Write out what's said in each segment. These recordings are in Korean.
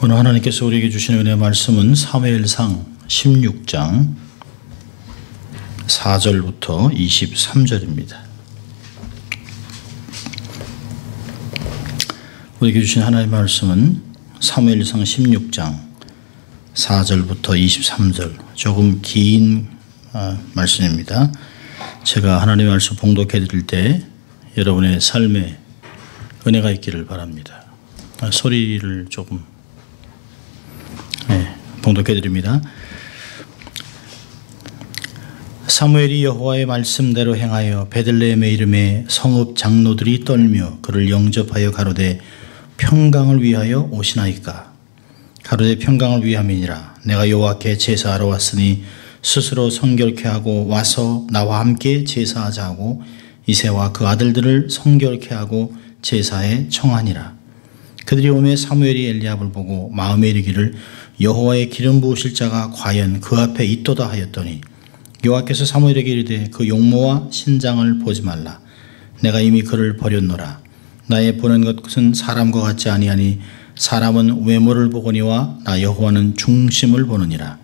오늘 하나님께서 우리에게 주시는 은혜의 말씀은 사무엘상 16장 4절부터 23절입니다. 우리에게 주신 하나님의 말씀은 사무엘상 16장 4절부터 23절, 조금 긴 말씀입니다. 제가 하나님의 말씀 봉독해 드릴 때 여러분의 삶에 은혜가 있기를 바랍니다. 소리를 조금 봉독해 드립니다. 사무엘이 여호와의 말씀대로 행하여 베들레헴의 이름에 성읍 장로들이 떨며 그를 영접하여 가로되 평강을 위하여 오시나이까. 가로되 평강을 위함이니라. 내가 여호와께 제사하러 왔으니 스스로 성결케 하고 와서 나와 함께 제사하자 하고 이새와 그 아들들을 성결케 하고 제사에 청하니라. 그들이 오매 사무엘이 엘리압을 보고 마음에 이르기를 여호와의 기름 부으실 자가 과연 그 앞에 있도다 하였더니 여호와께서 사무엘에게 이르되 그 용모와 신장을 보지 말라. 내가 이미 그를 버렸노라. 나의 보는 것은 사람과 같지 아니하니 사람은 외모를 보거니와 나 여호와는 중심을 보느니라.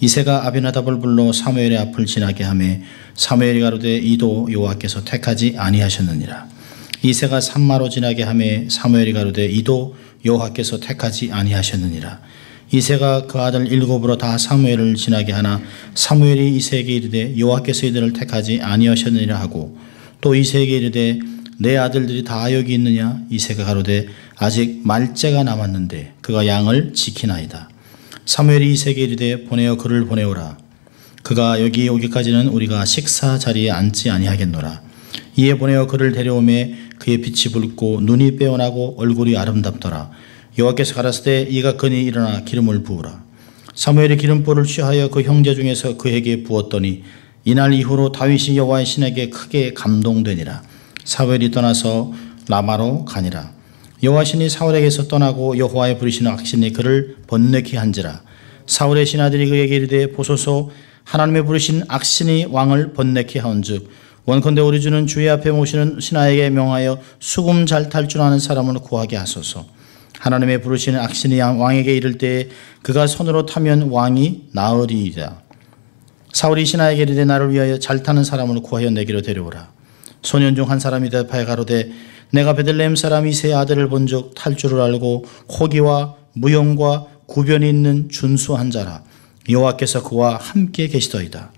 이새가 아비나답을 불러 사무엘의 앞을 지나게 하매 사무엘이 가로되 이도 여호와께서 택하지 아니하셨느니라. 이새가 산마로 지나게 하매 사무엘이 가로되 이도 여호와께서 택하지 아니하셨느니라. 이새가 그 아들 7으로 다 사무엘을 지나게 하나 사무엘이 이새에게 이르되 여호와께서 이들을 택하지 아니하셨느니라 하고 또 이새에게 이르되 내 아들들이 다 여기 있느냐. 이새가 가로되 아직 말째가 남았는데 그가 양을 지키나이다. 사무엘이 이새에게 이르되 보내어 그를 보내오라. 그가 여기 오기까지는 우리가 식사 자리에 앉지 아니하겠노라. 이에 보내어 그를 데려오매 그의 빛이 붉고 눈이 빼어나고 얼굴이 아름답더라. 여호와께서 가라사대 이가 그니 일어나 기름을 부으라. 사무엘이 기름불을 취하여 그 형제 중에서 그에게 부었더니 이날 이후로 다윗이 여호와의 신에게 크게 감동되니라. 사무엘이 떠나서 라마로 가니라. 여호와 신이 사울에게서 떠나고 여호와의 부르시는 악신이 그를 번뇌케 한지라. 사울의 신하들이 그에게 이르되 보소서 하나님의 부르신 악신이 왕을 번뇌케 하온즉 원컨대 우리 주는 주의 앞에 모시는 신하에게 명하여 수금 잘 탈 줄 아는 사람을 구하게 하소서. 하나님의 부르시는 악신이 왕에게 이를 때에 그가 손으로 타면 왕이 나으리이다. 사울이 신하에게 이르되 나를 위하여 잘 타는 사람을 구하여 내게로 데려오라. 소년 중 한 사람이 대답하여 가로되 내가 베들레헴 사람 이새의 아들을 본즉 탈 줄을 알고 호기와 무용과 구변이 있는 준수한 자라. 여호와께서 그와 함께 계시더이다.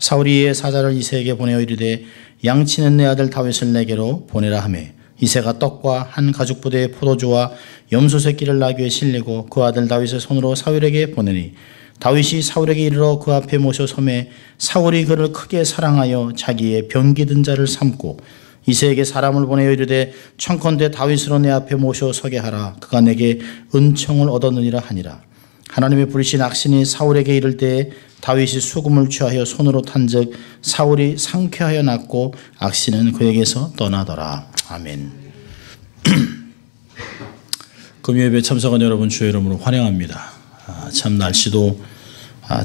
사울이 이에 사자를 이새에게 보내어 이르되 양치는 내 아들 다윗을 내게로 보내라 하매 이새가 떡과 한 가죽 부대의 포도주와 염소 새끼를 나귀에 실리고 그 아들 다윗의 손으로 사울에게 보내니 다윗이 사울에게 이르러 그 앞에 모셔 섬에 사울이 그를 크게 사랑하여 자기의 병기든 자를 삼고 이새에게 사람을 보내어 이르되 청컨대 다윗으로 내 앞에 모셔 서게 하라. 그가 내게 은총을 얻었느니라 하니라. 하나님의 부르신 악신이 사울에게 이를 때에 다윗이 수금을 취하여 손으로 탄즉 사울이 상쾌하여 낫고 악신은 그에게서 떠나더라. 아멘. 금요예배 참석한 여러분 주의 이름으로 환영합니다. 참 날씨도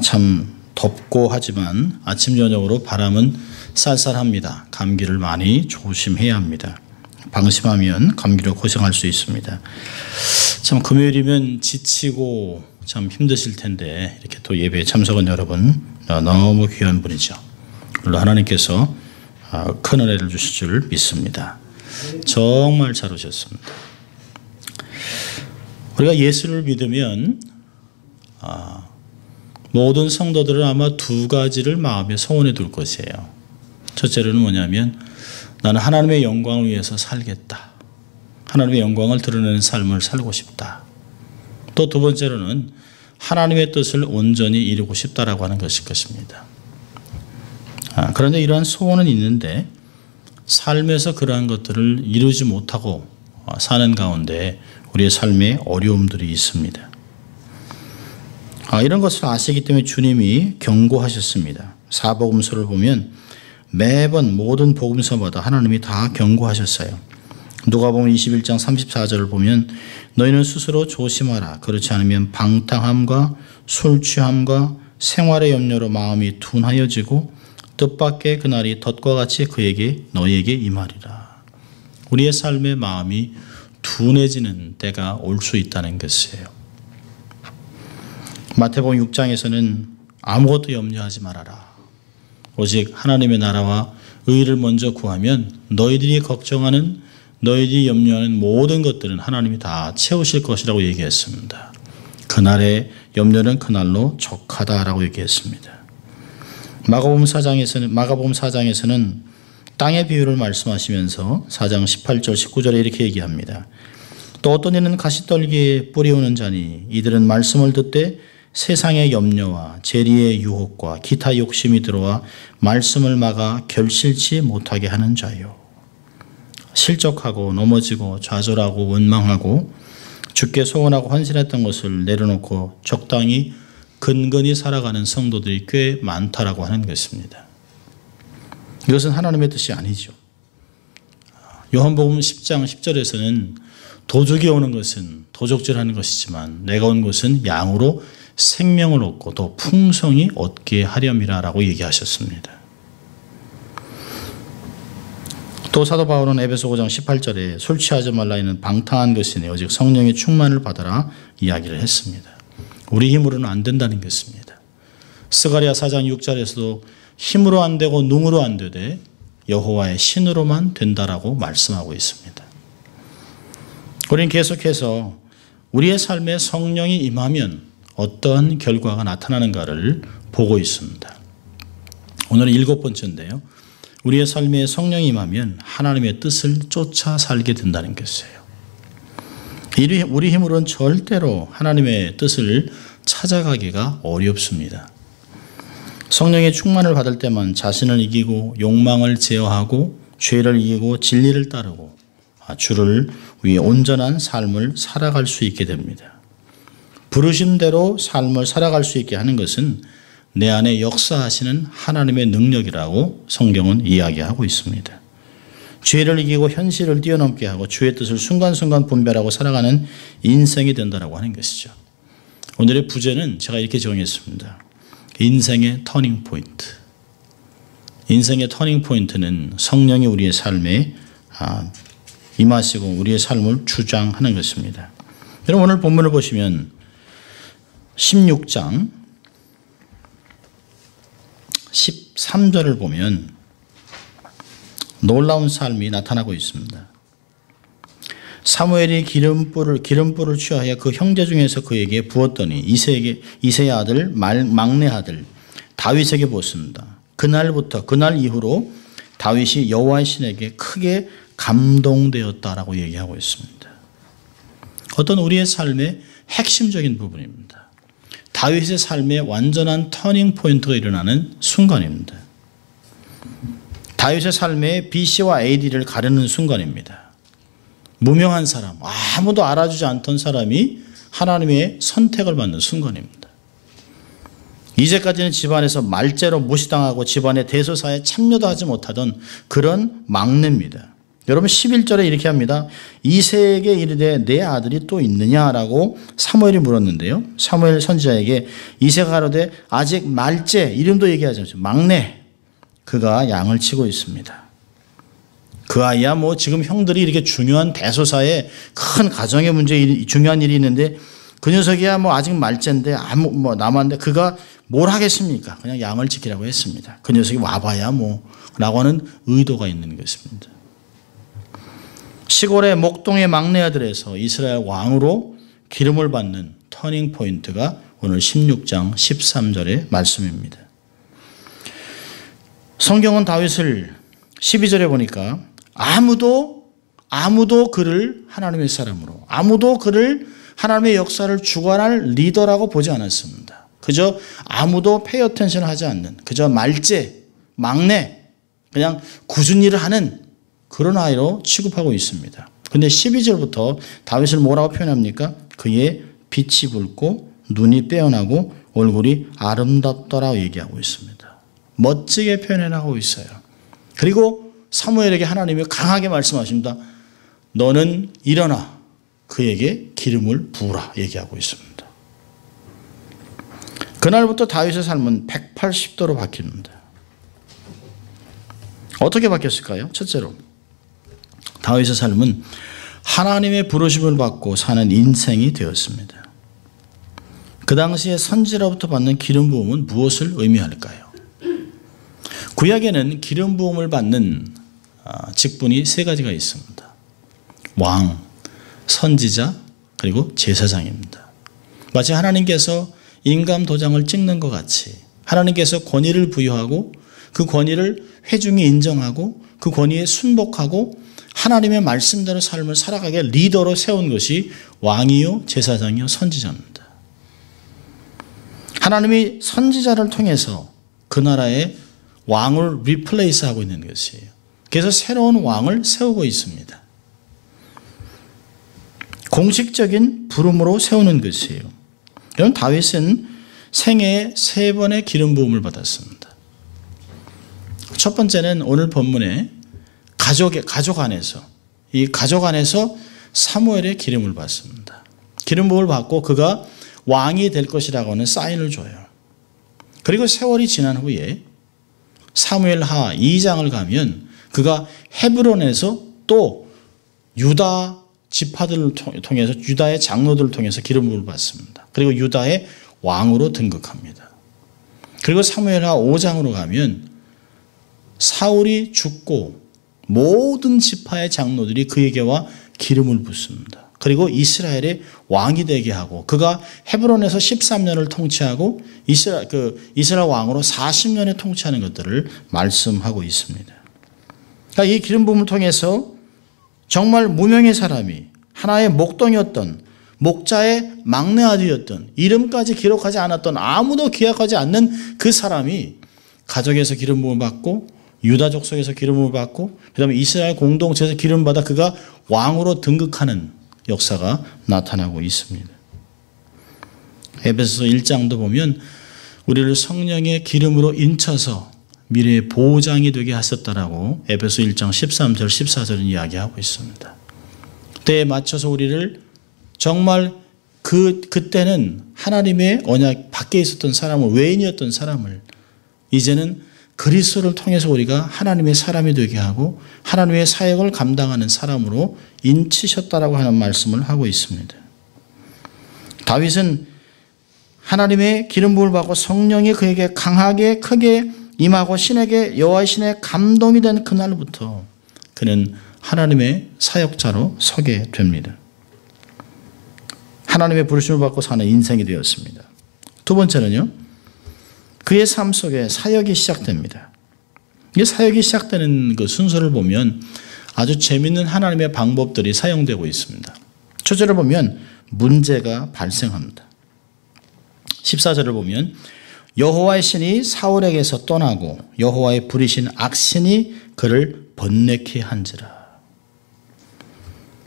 참 덥고 하지만 아침 저녁으로 바람은 쌀쌀합니다. 감기를 많이 조심해야 합니다. 방심하면 감기로 고생할 수 있습니다. 참 금요일이면 지치고 참 힘드실 텐데 이렇게 또 예배에 참석한 여러분 너무 귀한 분이죠. 물론 하나님께서 큰 은혜를 주실 줄 믿습니다. 정말 잘 오셨습니다. 우리가 예수를 믿으면 모든 성도들은 아마 두 가지를 마음에 소원해 둘 것이에요. 첫째로는 뭐냐면 나는 하나님의 영광을 위해서 살겠다. 하나님의 영광을 드러내는 삶을 살고 싶다. 또 두 번째로는 하나님의 뜻을 온전히 이루고 싶다라고 하는 것일 것입니다. 그런데 이러한 소원은 있는데 삶에서 그러한 것들을 이루지 못하고 사는 가운데 우리의 삶에 어려움들이 있습니다. 이런 것을 아시기 때문에 주님이 경고하셨습니다. 사복음서를 보면 매번 모든 복음서마다 하나님이 다 경고하셨어요. 누가복음 21장 34절을 보면 너희는 스스로 조심하라. 그렇지 않으면 방탕함과 술 취함과 생활의 염려로 마음이 둔하여지고 뜻밖의 그날이 덫과 같이 너희에게 임하리라. 우리의 삶의 마음이 둔해지는 때가 올 수 있다는 것이에요. 마태복음 6장에서는 아무것도 염려하지 말아라. 오직 하나님의 나라와 의를 먼저 구하면 너희들이 걱정하는, 너희들이 염려하는 모든 것들은 하나님이 다 채우실 것이라고 얘기했습니다. 그날의 염려는 그날로 족하다라고 얘기했습니다. 마가복음 4장에서는 땅의 비유를 말씀하시면서 4장 18절 19절에 이렇게 얘기합니다. 또 어떤 이는 가시떨기에 뿌리우는 자니 이들은 말씀을 듣되 세상의 염려와 재리의 유혹과 기타 욕심이 들어와 말씀을 막아 결실치 못하게 하는 자요. 실족하고 넘어지고 좌절하고 원망하고 주께 소원하고 헌신했던 것을 내려놓고 적당히 근근히 살아가는 성도들이 꽤 많다라고 하는 것입니다. 이것은 하나님의 뜻이 아니죠. 요한복음 10장 10절에서는 도적이 오는 것은 도적질하는 것이지만 내가 온 것은 양으로 생명을 얻고 또 풍성히 얻게 하렴이라라고 얘기하셨습니다. 또 사도 바울은 에베소 5장 18절에 술 취하지 말라 이는 방탕한 것이니 오직 성령의 충만을 받아라 이야기를 했습니다. 우리 힘으로는 안 된다는 것입니다. 스가랴 4장 6절에서도 힘으로 안 되고 능으로 안 되되 여호와의 신으로만 된다라고 말씀하고 있습니다. 우리는 계속해서 우리의 삶에 성령이 임하면 어떠한 결과가 나타나는가를 보고 있습니다. 오늘은 7번째인데요. 우리의 삶에 성령이 임하면 하나님의 뜻을 쫓아 살게 된다는 것이에요. 우리 힘으로는 절대로 하나님의 뜻을 찾아가기가 어렵습니다. 성령의 충만을 받을 때만 자신을 이기고 욕망을 제어하고 죄를 이기고 진리를 따르고 주를 위해 온전한 삶을 살아갈 수 있게 됩니다. 부르심대로 삶을 살아갈 수 있게 하는 것은 내 안에 역사하시는 하나님의 능력이라고 성경은 이야기하고 있습니다. 죄를 이기고 현실을 뛰어넘게 하고 주의 뜻을 순간순간 분별하고 살아가는 인생이 된다고 하는 것이죠. 오늘의 부제는 제가 이렇게 정했습니다. 인생의 터닝 포인트. 인생의 터닝 포인트는 성령이 우리의 삶에 임하시고 우리의 삶을 주장하는 것입니다. 여러분 오늘 본문을 보시면 16장 13절을 보면 놀라운 삶이 나타나고 있습니다. 사무엘이 기름불을 취하여 그 형제 중에서 그에게 부었더니 이새의 아들 막내 아들 다윗에게 부었습니다. 그날 이후로 다윗이 여호와의 신에게 크게 감동되었다라고 얘기하고 있습니다. 어떤 우리의 삶의 핵심적인 부분입니다. 다윗의 삶에 완전한 터닝 포인트가 일어나는 순간입니다. 다윗의 삶에 BC와 AD를 가르는 순간입니다. 무명한 사람, 아무도 알아주지 않던 사람이 하나님의 선택을 받는 순간입니다. 이제까지는 집안에서 말죄로 무시당하고 집안의 대소사에 참여도 하지 못하던 그런 막내입니다. 여러분 11절에 이렇게 합니다. 이새에게 이르되 내 아들이 또 있느냐라고 사무엘이 물었는데요. 사무엘 선지자에게 이새가 가로되 아직 말째, 이름도 얘기하지 않죠. 막내, 그가 양을 치고 있습니다. 그 아이야 지금 형들이 이렇게 중요한 대소사에 큰 가정의 문제에 중요한 일이 있는데 그 녀석이야 아직 말째인데 남았는데 그가 뭘 하겠습니까? 그냥 양을 지키라고 했습니다. 그 녀석이 와봐야 라고 하는 의도가 있는 것입니다. 시골의 목동의 막내 아들에서 이스라엘 왕으로 기름을 받는 터닝 포인트가 오늘 16장 13절의 말씀입니다. 성경은 다윗을 12절에 보니까 아무도 그를 하나님의 사람으로, 아무도 그를 하나님의 역사를 주관할 리더라고 보지 않았습니다. 그저 아무도 페이 어텐션을 하지 않는, 그저 말째, 막내, 그냥 굳은 일을 하는 그런 아이로 취급하고 있습니다. 그런데 12절부터 다윗을 뭐라고 표현합니까? 그의 빛이 붉고 눈이 빼어나고 얼굴이 아름답더라고 얘기하고 있습니다. 멋지게 표현하고 있어요. 그리고 사무엘에게 하나님이 강하게 말씀하십니다. 너는 일어나 그에게 기름을 부으라 얘기하고 있습니다. 그날부터 다윗의 삶은 180도로 바뀝니다. 어떻게 바뀌었을까요? 첫째로 다윗의 삶은 하나님의 부르심을 받고 사는 인생이 되었습니다. 그 당시에 선지자로부터 받는 기름 부음은 무엇을 의미할까요? 구약에는 기름 부음을 받는 직분이 세 가지가 있습니다. 왕, 선지자, 그리고 제사장입니다. 마치 하나님께서 인감 도장을 찍는 것 같이 하나님께서 권위를 부여하고 그 권위를 회중이 인정하고 그 권위에 순복하고 하나님의 말씀대로 삶을 살아가게 리더로 세운 것이 왕이요, 제사장이요, 선지자입니다. 하나님이 선지자를 통해서 그 나라의 왕을 리플레이스하고 있는 것이에요. 그래서 새로운 왕을 세우고 있습니다. 공식적인 부름으로 세우는 것이에요. 그럼 다윗은 생애에 3번의 기름 부음을 받았습니다. 첫 번째는 오늘 본문에 가족 안에서 이 가족 안에서 사무엘의 기름을 받습니다. 기름 부음을 받고 그가 왕이 될 것이라고 하는 사인을 줘요. 그리고 세월이 지난 후에 사무엘하 2장을 가면 그가 헤브론에서 또 유다 지파들을 통해서 유다의 장로들을 통해서 기름 부음을 받습니다. 그리고 유다의 왕으로 등극합니다. 그리고 사무엘하 5장으로 가면 사울이 죽고 모든 지파의 장로들이 그에게와 기름을 붓습니다. 그리고 이스라엘의 왕이 되게 하고 그가 헤브론에서 13년을 통치하고 이스라엘 왕으로 40년을 통치하는 것들을 말씀하고 있습니다. 그러니까 이 기름 부음을 통해서 정말 무명의 사람이 하나의 목동이었던 목자의 막내 아들이었던 이름까지 기록하지 않았던 아무도 기억하지 않는 그 사람이 가족에서 기름 부음을 받고 유다 족속에서 기름 부음을 받고 그다음에 이스라엘 공동체에서 기름 받아 그가 왕으로 등극하는 역사가 나타나고 있습니다. 에베소서 1장도 보면 우리를 성령의 기름으로 인쳐서 미래의 보장이 되게 하셨다라고 에베소 1장 13절 14절은 이야기하고 있습니다. 때에 맞춰서 우리를 정말 그때는 하나님의 언약 밖에 있었던 사람을 외인이었던 사람을 이제는 그리스도를 통해서 우리가 하나님의 사람이 되게 하고 하나님의 사역을 감당하는 사람으로 인치셨다라고 하는 말씀을 하고 있습니다. 다윗은 하나님의 기름 부음을 받고 성령이 그에게 강하게 크게 임하고 신에게 여호와의 신에 감동이 된 그날부터 그는 하나님의 사역자로 서게 됩니다. 하나님의 부르심을 받고 사는 인생이 되었습니다. 두 번째는요. 그의 삶 속에 사역이 시작됩니다. 이 사역이 시작되는 그 순서를 보면 아주 재미있는 하나님의 방법들이 사용되고 있습니다. 초절을 보면 문제가 발생합니다. 14절을 보면 여호와의 신이 사울에게서 떠나고 여호와의 부리신 악신이 그를 번뇌케 한지라.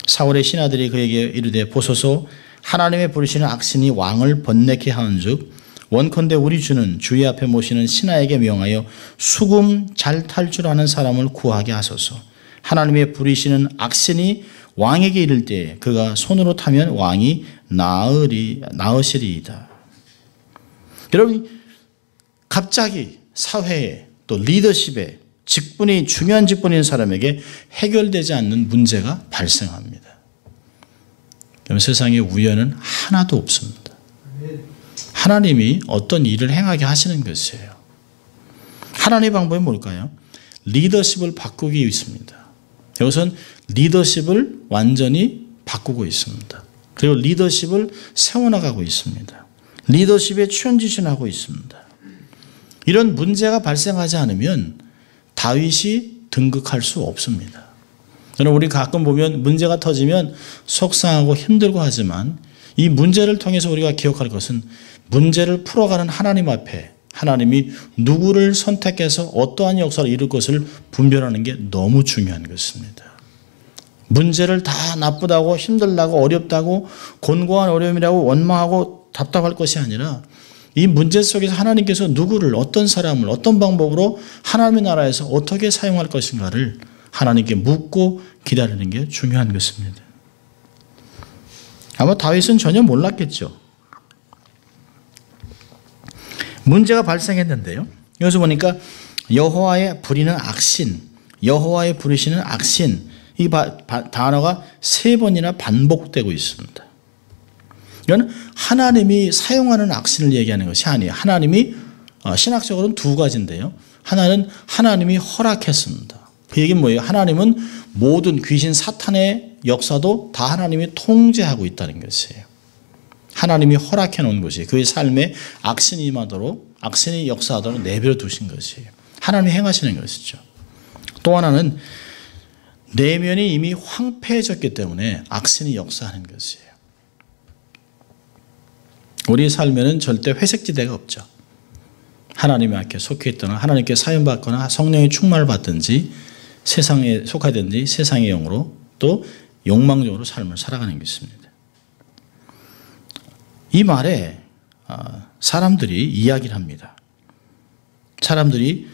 사울의 신하들이 그에게 이르되 보소서 하나님의 부르시는 악신이 왕을 번뇌케 하은즉 원컨대 우리 주는 주의 앞에 모시는 신하에게 명하여 수금 잘 탈 줄 아는 사람을 구하게 하소서. 하나님의 부리시는 악신이 왕에게 이를 때 그가 손으로 타면 왕이 나으시리이다. 여러분 갑자기 사회에 또 리더십에 직분이 중요한 직분인 사람에게 해결되지 않는 문제가 발생합니다. 그럼 세상에 우연은 하나도 없습니다. 하나님이 어떤 일을 행하게 하시는 것이에요. 하나님의 방법이 뭘까요? 리더십을 바꾸기 있습니다. 이것은 리더십을 완전히 바꾸고 있습니다. 그리고 리더십을 세워나가고 있습니다. 리더십에 취현지신하고 있습니다. 이런 문제가 발생하지 않으면 다윗이 등극할 수 없습니다. 여러분 우리 가끔 보면 문제가 터지면 속상하고 힘들고 하지만 이 문제를 통해서 우리가 기억할 것은 문제를 풀어가는 하나님 앞에 하나님이 누구를 선택해서 어떠한 역사를 이룰 것을 분별하는 게 너무 중요한 것입니다. 문제를 다 나쁘다고 힘들다고 어렵다고 곤고한 어려움이라고 원망하고 답답할 것이 아니라 이 문제 속에서 하나님께서 누구를 어떤 사람을 어떤 방법으로 하나님의 나라에서 어떻게 사용할 것인가를 하나님께 묻고 기다리는 게 중요한 것입니다. 아마 다윗은 전혀 몰랐겠죠. 문제가 발생했는데요. 여기서 보니까 여호와의 부리는 악신, 여호와의 부르시는 악신 이 단어가 3번이나 반복되고 있습니다. 이건 하나님이 사용하는 악신을 얘기하는 것이 아니에요. 하나님이 신학적으로는 두 가지인데요. 하나는 하나님이 허락했습니다. 그 얘기는 뭐예요? 하나님은 모든 귀신 사탄의 역사도 다 하나님이 통제하고 있다는 것이에요. 하나님이 허락해 놓은 것이 그의 삶에 악신이 임하도록 악신이 역사하도록 내버려 두신 것이에요. 하나님이 행하시는 것이죠. 또 하나는 내면이 이미 황폐해졌기 때문에 악신이 역사하는 것이에요. 우리의 삶에는 절대 회색지대가 없죠. 하나님께 속해 있거나 하나님께 사용받거나 성령의 충만을 받든지 세상에 속하든지 세상의 영으로 또 욕망적으로 삶을 살아가는 게 있습니다. 이 말에 사람들이 이야기를 합니다. 사람들이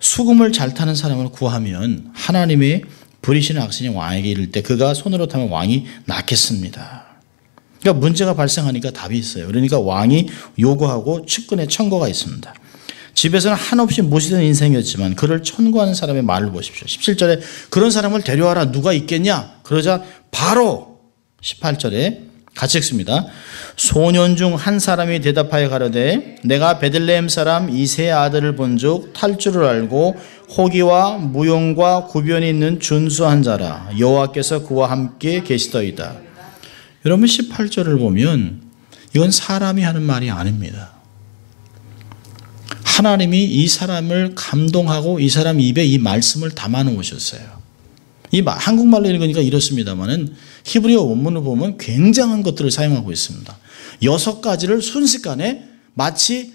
수금을 잘 타는 사람을 구하면 하나님의 부리시는 악신이 왕에게 이를 때 그가 손으로 타면 왕이 낫겠습니다. 그러니까 문제가 발생하니까 답이 있어요. 그러니까 왕이 요구하고 측근의 청구가 있습니다. 집에서는 한없이 무시된 인생이었지만 그를 천구하는 사람의 말을 보십시오. 17절에 그런 사람을 데려와라 누가 있겠냐? 그러자 바로 18절에 같이 읽습니다. 소년 중 한 사람이 대답하여 가로되 내가 베들레헴 사람 이새의 아들을 본즉 탈 줄을 알고 호기와 무용과 구변이 있는 준수한 자라 여호와께서 그와 함께 계시더이다. 여러분 18절을 보면 이건 사람이 하는 말이 아닙니다. 하나님이 이 사람을 감동하고 이 사람 입에 이 말씀을 담아 놓으셨어요. 이 한국말로 읽으니까 이렇습니다만은 히브리어 원문을 보면 굉장한 것들을 사용하고 있습니다. 6가지를 순식간에 마치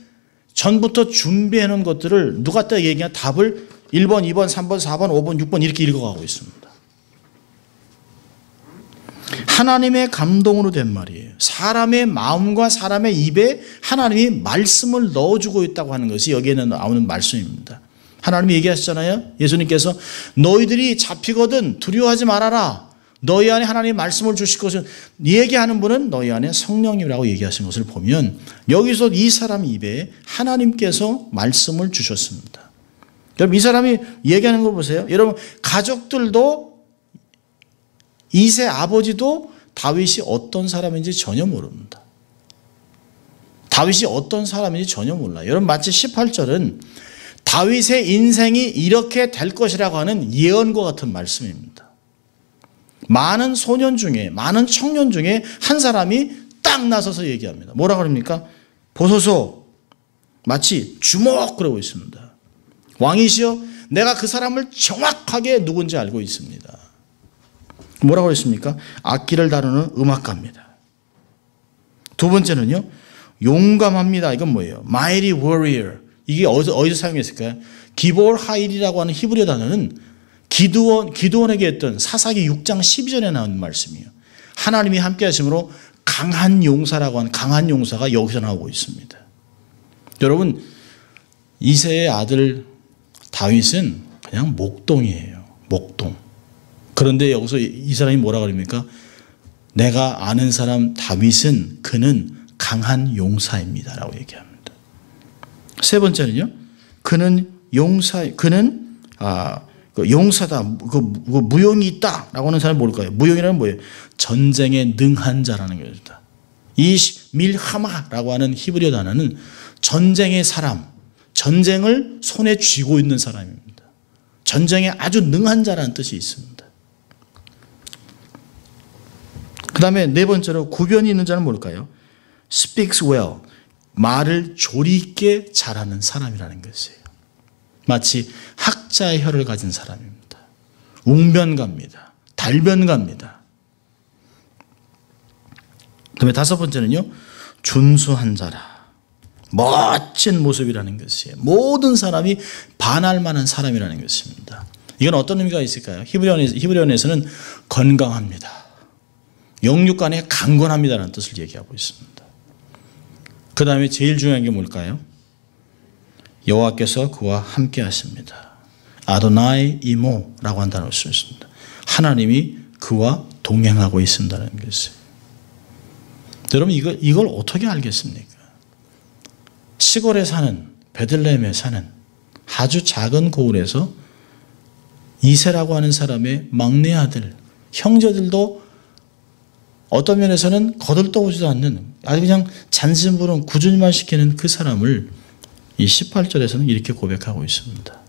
전부터 준비해 놓은 것들을 누가 딱 얘기하면 답을 1번, 2번, 3번, 4번, 5번, 6번 이렇게 읽어가고 있습니다. 하나님의 감동으로 된 말이에요. 사람의 마음과 사람의 입에 하나님이 말씀을 넣어주고 있다고 하는 것이 여기에는 나오는 말씀입니다. 하나님이 얘기하셨잖아요. 예수님께서 너희들이 잡히거든 두려워하지 말아라. 너희 안에 하나님의 말씀을 주실 것은 얘기하는 분은 너희 안에 성령님이라고 얘기하신 것을 보면 여기서 이 사람 입에 하나님께서 말씀을 주셨습니다. 여러분 이 사람이 얘기하는 걸 보세요. 여러분 가족들도 이새 아버지도 다윗이 어떤 사람인지 전혀 모릅니다. 다윗이 어떤 사람인지 전혀 몰라요. 여러분 마치 18절은 다윗의 인생이 이렇게 될 것이라고 하는 예언과 같은 말씀입니다. 많은 소년 중에 많은 청년 중에 한 사람이 딱 나서서 얘기합니다. 뭐라 그럽니까? 보소서 마치 주목 그러고 있습니다. 왕이시여 내가 그 사람을 정확하게 누군지 알고 있습니다. 뭐라고 했습니까? 악기를 다루는 음악가입니다. 두 번째는요. 용감합니다. 이건 뭐예요? Mighty warrior. 이게 어디서 사용했을까요? 기볼 하일이라고 하는 히브리어 단어는 기드온에게 했던 사사기 6장 12절에 나온 말씀이에요. 하나님이 함께 하심으로 강한 용사라고 하는 강한 용사가 여기서 나오고 있습니다. 여러분 이새의 아들 다윗은 그냥 목동이에요. 목동. 그런데 여기서 이 사람이 뭐라 그럽니까? 내가 아는 사람 다윗은 그는 강한 용사입니다. 라고 얘기합니다. 세 번째는요. 그는 용사다. 그 무용이 있다. 라고 하는 사람이 뭘까요? 무용이라는 뭐예요? 전쟁에 능한 자라는 것입니다. 이 밀하마라고 하는 히브리어 단어는 전쟁의 사람, 전쟁을 손에 쥐고 있는 사람입니다. 전쟁에 아주 능한 자라는 뜻이 있습니다. 그 다음에 네 번째로 구변이 있는 자는 뭘까요? Speaks well. 말을 조리 있게 잘하는 사람이라는 것이에요. 마치 학자의 혀를 가진 사람입니다. 웅변가입니다. 달변가입니다. 그 다음에 다섯 번째는요. 준수한 자라. 멋진 모습이라는 것이에요. 모든 사람이 반할 만한 사람이라는 것입니다. 이건 어떤 의미가 있을까요? 히브리어에서는 건강합니다. 영육간에 강건합니다라는 뜻을 얘기하고 있습니다. 그 다음에 제일 중요한 게 뭘까요? 여호와께서 그와 함께 하십니다. 아도나이 이모라고 한 단어를 쓰였습니다. 하나님이 그와 동행하고 있습니다라는 것이에요. 여러분 이걸 어떻게 알겠습니까? 시골에 사는 베들레헴에 사는 아주 작은 고을에서 이새라고 하는 사람의 막내 아들 형제들도 어떤 면에서는 거들떠오지도 않는 아주 그냥 잔심부름 꾸준히만 시키는 그 사람을 이 18절에서는 이렇게 고백하고 있습니다.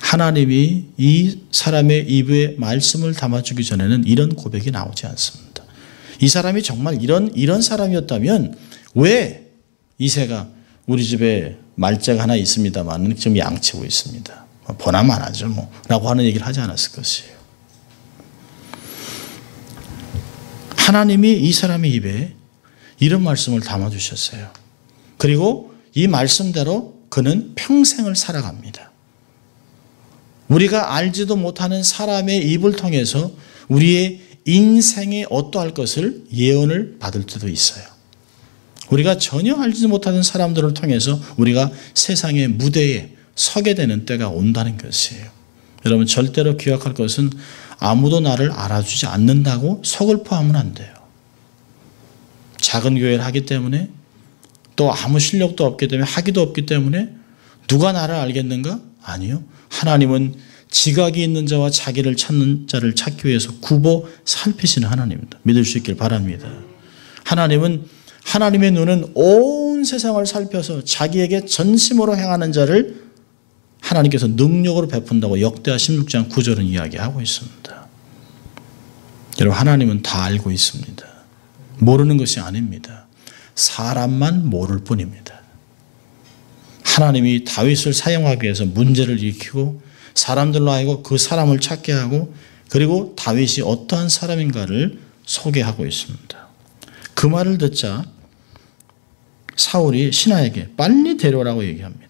하나님이 이 사람의 입에 말씀을 담아주기 전에는 이런 고백이 나오지 않습니다. 이 사람이 정말 이런 사람이었다면 왜 이새가 우리 집에 말째가 하나 있습니다만 지금 양치고 있습니다. 보나만 하죠 뭐 라고 하는 얘기를 하지 않았을 것이에요. 하나님이 이 사람의 입에 이런 말씀을 담아주셨어요. 그리고 이 말씀대로 그는 평생을 살아갑니다. 우리가 알지도 못하는 사람의 입을 통해서 우리의 인생이 어떠할 것을 예언을 받을 때도 있어요. 우리가 전혀 알지 못하는 사람들을 통해서 우리가 세상의 무대에 서게 되는 때가 온다는 것이에요. 여러분 절대로 기억할 것은 아무도 나를 알아주지 않는다고 서글퍼하면 안 돼요. 작은 교회를 하기 때문에 또 아무 실력도 없기 때문에 하기도 없기 때문에 누가 나를 알겠는가? 아니요. 하나님은 지각이 있는 자와 자기를 찾는 자를 찾기 위해서 굽어 살피시는 하나님입니다. 믿을 수 있길 바랍니다. 하나님의 눈은 온 세상을 살펴서 자기에게 전심으로 행하는 자를 하나님께서 능력으로 베푼다고 역대하 16장 9절은 이야기하고 있습니다. 여러분 하나님은 다 알고 있습니다. 모르는 것이 아닙니다. 사람만 모를 뿐입니다. 하나님이 다윗을 사용하기 위해서 문제를 일으키고 사람들로 하여금 그 사람을 찾게 하고 그리고 다윗이 어떠한 사람인가를 소개하고 있습니다. 그 말을 듣자 사울이 신하에게 빨리 데려오라고 얘기합니다.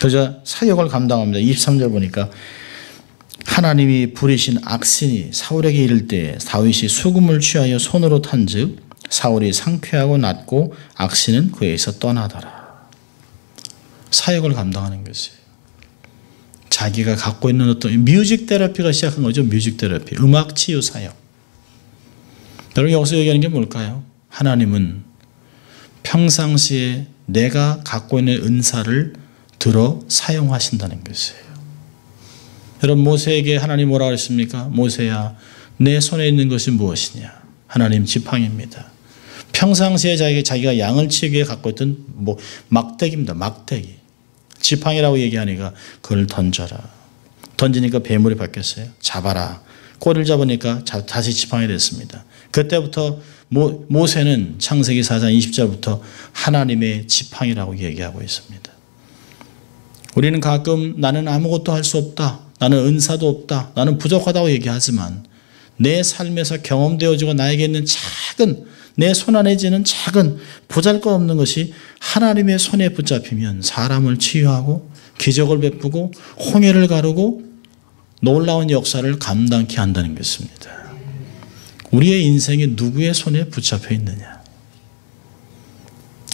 그러자 사역을 감당합니다. 23절 보니까 하나님이 부리신 악신이 사울에게 이를 때 다윗이 수금을 취하여 손으로 탄즉 사울이 상쾌하고 낫고 악신은 그에게서 떠나더라. 사역을 감당하는 것이에요. 자기가 갖고 있는 어떤 뮤직 테라피가 시작한 거죠. 뮤직 테라피, 음악 치유 사역. 여러분 여기서 얘기하는 게 뭘까요? 하나님은 평상시에 내가 갖고 있는 은사를 들어 사용하신다는 것이에요. 여러분 모세에게 하나님 뭐라고 했습니까? 모세야 내 손에 있는 것이 무엇이냐? 하나님 지팡이입니다. 평상시에 자기가 양을 치기 위해 갖고 있던 막대기입니다. 막대기. 지팡이라고 얘기하니까 그걸 던져라. 던지니까 뱀물이 바뀌었어요. 잡아라. 꼬리를 잡으니까 다시 지팡이 됐습니다. 그때부터 모세는 창세기 4장 20절부터 하나님의 지팡이라고 얘기하고 있습니다. 우리는 가끔 나는 아무것도 할 수 없다. 나는 은사도 없다. 나는 부족하다고 얘기하지만 내 삶에서 경험되어지고 나에게 있는 작은 내 손 안에 지는 작은 보잘것없는 것이 하나님의 손에 붙잡히면 사람을 치유하고 기적을 베푸고 홍해를 가르고 놀라운 역사를 감당케 한다는 것입니다. 우리의 인생이 누구의 손에 붙잡혀 있느냐.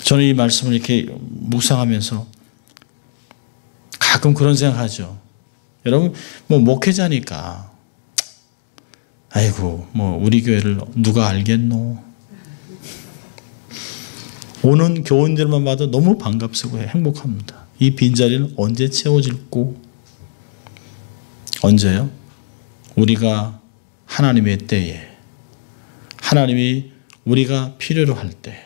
저는 이 말씀을 이렇게 묵상하면서 가끔 그런 생각하죠. 여러분 목회자니까 아이고 우리 교회를 누가 알겠노. 오는 교인들만 봐도 너무 반갑고 행복합니다. 이 빈자리는 언제 채워질고. 언제요? 우리가 하나님의 때에 하나님이 우리가 필요로 할 때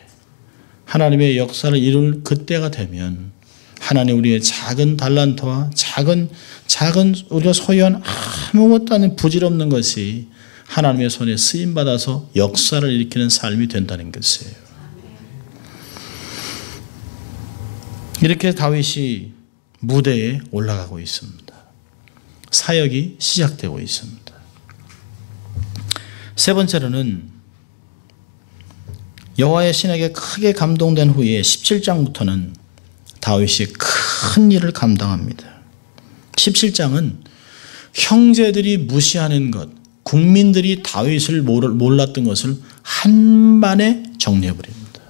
하나님의 역사를 이룰 그때가 되면 하나님 우리의 작은 달란트와 작은 우리가 소유한 아무것도 아닌 부질없는 것이 하나님의 손에 쓰임받아서 역사를 일으키는 삶이 된다는 것이에요. 이렇게 다윗이 무대에 올라가고 있습니다. 사역이 시작되고 있습니다. 세 번째로는 여호와의 신에게 크게 감동된 후에 17장부터는 다윗이 큰 일을 감당합니다. 17장은 형제들이 무시하는 것, 국민들이 다윗을 몰랐던 것을 한반에 정리해버립니다.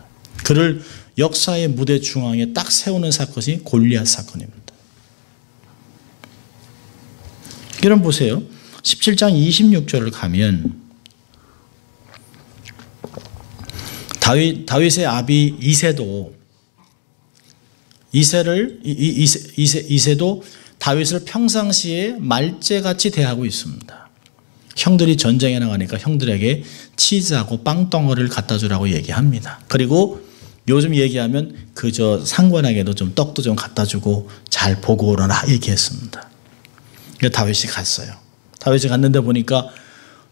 그를 역사의 무대 중앙에 딱 세우는 사건이 골리앗 사건입니다. 여러분 보세요. 17장 26절을 가면 다윗의 아비 이새도 다윗을 평상시에 말째같이 대하고 있습니다. 형들이 전쟁에 나가니까 형들에게 치즈하고 빵덩어리를 갖다 주라고 얘기합니다. 그리고 요즘 얘기하면 그저 상관에게도 좀 떡도 좀 갖다 주고 잘 보고 오라나 얘기했습니다. 그러니까 다윗이 갔어요. 다윗이 갔는데 보니까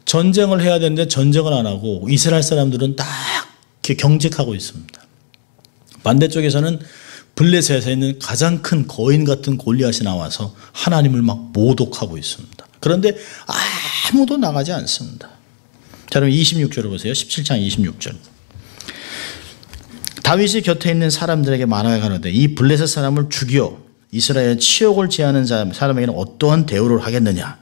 전쟁을 해야 되는데 전쟁을 안 하고 이스라엘 사람들은 딱 이렇게 경직하고 있습니다. 반대쪽에서는 블레셋에 있는 가장 큰 거인 같은 골리앗이 나와서 하나님을 막 모독하고 있습니다. 그런데 아무도 나가지 않습니다. 자, 그럼 26절을 보세요. 17장 26절. 다윗이 곁에 있는 사람들에게 말하여 가로되 이 블레셋 사람을 죽여 이스라엘의 치욕을 제하는 사람에게는 어떠한 대우를 하겠느냐.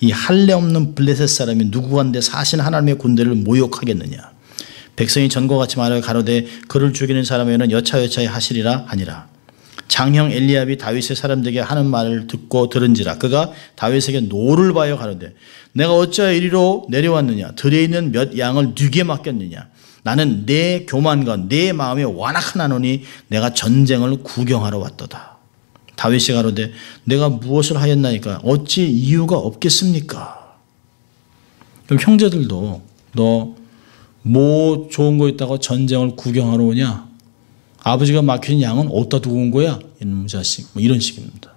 이 할례 없는 블레셋 사람이 누구한데 사신 하나님의 군대를 모욕하겠느냐. 백성이 전과 같이 말하여 가로되 그를 죽이는 사람에게는 여차여차히 하시리라 하니라. 장형 엘리압이 다윗의 사람들에게 하는 말을 듣고 들은지라 그가 다윗에게 노를 바여 가로되 내가 어찌하여 이리로 내려왔느냐. 들에 있는 몇 양을 네게 맡겼느냐. 나는 내 교만과 내 마음에 완악하나노니 내가 전쟁을 구경하러 왔도다. 다윗이 가로되 내가 무엇을 하였나이까 어찌 이유가 없겠습니까? 그럼 형제들도 너 뭐 좋은 거 있다고 전쟁을 구경하러 오냐? 아버지가 맡긴 양은 어디다 두고 온 거야? 이놈 자식 뭐 이런 식입니다.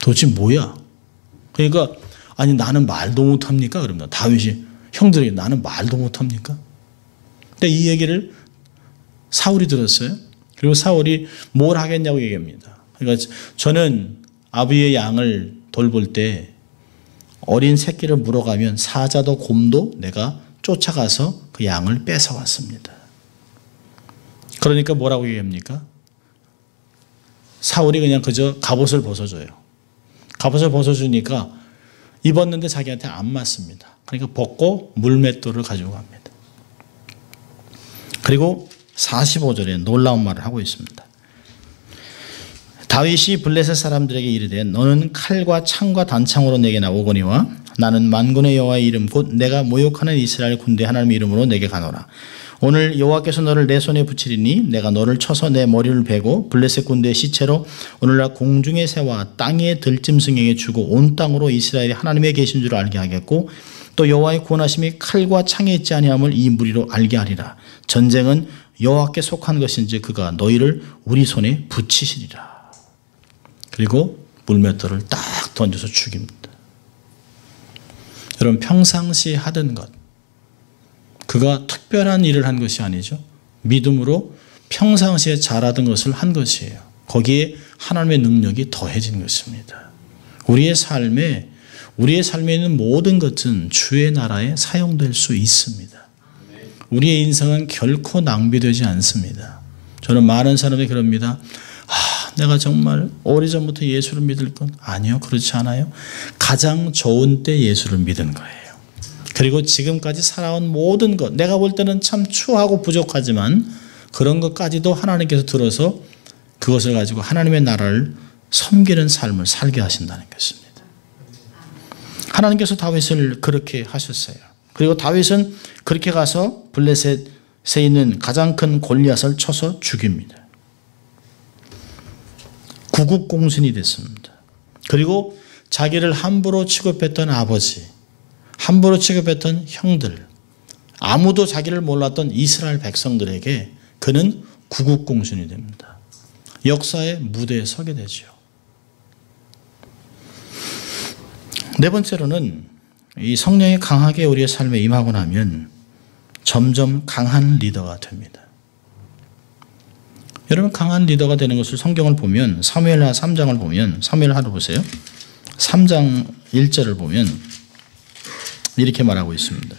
도대체 뭐야? 그러니까 아니 나는 말도 못합니까? 그러면 다윗이 형들에게 나는 말도 못합니까? 근데 이 얘기를 사울이 들었어요. 그리고 사울이 뭘 하겠냐고 얘기합니다. 그러니까 저는 아버지의 양을 돌볼 때 어린 새끼를 물어가면 사자도 곰도 내가 쫓아가서 그 양을 뺏어왔습니다. 그러니까 뭐라고 얘기합니까? 사울이 그냥 그저 갑옷을 벗어줘요. 갑옷을 벗어주니까 입었는데 자기한테 안 맞습니다. 그러니까 벗고 물맷돌을 가지고 갑니다. 그리고 45절에 놀라운 말을 하고 있습니다. 다윗이 블레셋 사람들에게 이르되 너는 칼과 창과 단창으로 내게 나오거니와 나는 만군의 여호와의 이름 곧 내가 모욕하는 이스라엘 군대 하나님의 이름으로 내게 가노라. 오늘 여호와께서 너를 내 손에 붙이리니 내가 너를 쳐서 내 머리를 베고 블레셋 군대의 시체로 오늘날 공중의 새와 땅의 들짐승에게 주고 온 땅으로 이스라엘이 하나님의 계신 줄 알게 하겠고 또 여호와의 구원하심이 칼과 창에 있지 아니함을 이 무리로 알게 하리라. 전쟁은 여호와께 속한 것인지 그가 너희를 우리 손에 붙이시리라. 그리고 물맷돌을 딱 던져서 죽입니다. 여러분 평상시 하던 것 그가 특별한 일을 한 것이 아니죠. 믿음으로 평상시에 잘하던 것을 한 것이에요. 거기에 하나님의 능력이 더해진 것입니다. 우리의 삶에 있는 모든 것은 주의 나라에 사용될 수 있습니다. 우리의 인생은 결코 낭비되지 않습니다. 저는 많은 사람이 그럽니다. 내가 정말 오래전부터 예수를 믿을 건 아니요. 그렇지 않아요. 가장 좋은 때 예수를 믿은 거예요. 그리고 지금까지 살아온 모든 것 내가 볼 때는 참 추하고 부족하지만 그런 것까지도 하나님께서 들어서 그것을 가지고 하나님의 나라를 섬기는 삶을 살게 하신다는 것입니다. 하나님께서 다윗을 그렇게 하셨어요. 그리고 다윗은 그렇게 가서 블레셋에 있는 가장 큰 골리앗을 쳐서 죽입니다. 구국공신이 됐습니다. 그리고 자기를 함부로 취급했던 아버지, 함부로 취급했던 형들, 아무도 자기를 몰랐던 이스라엘 백성들에게 그는 구국공신이 됩니다. 역사의 무대에 서게 되죠. 네 번째로는 이 성령이 강하게 우리의 삶에 임하고 나면 점점 강한 리더가 됩니다. 여러분 강한 리더가 되는 것을 성경을 보면 사무엘하 3장을 보면 사무엘하를 보세요. 3장 1절을 보면 이렇게 말하고 있습니다.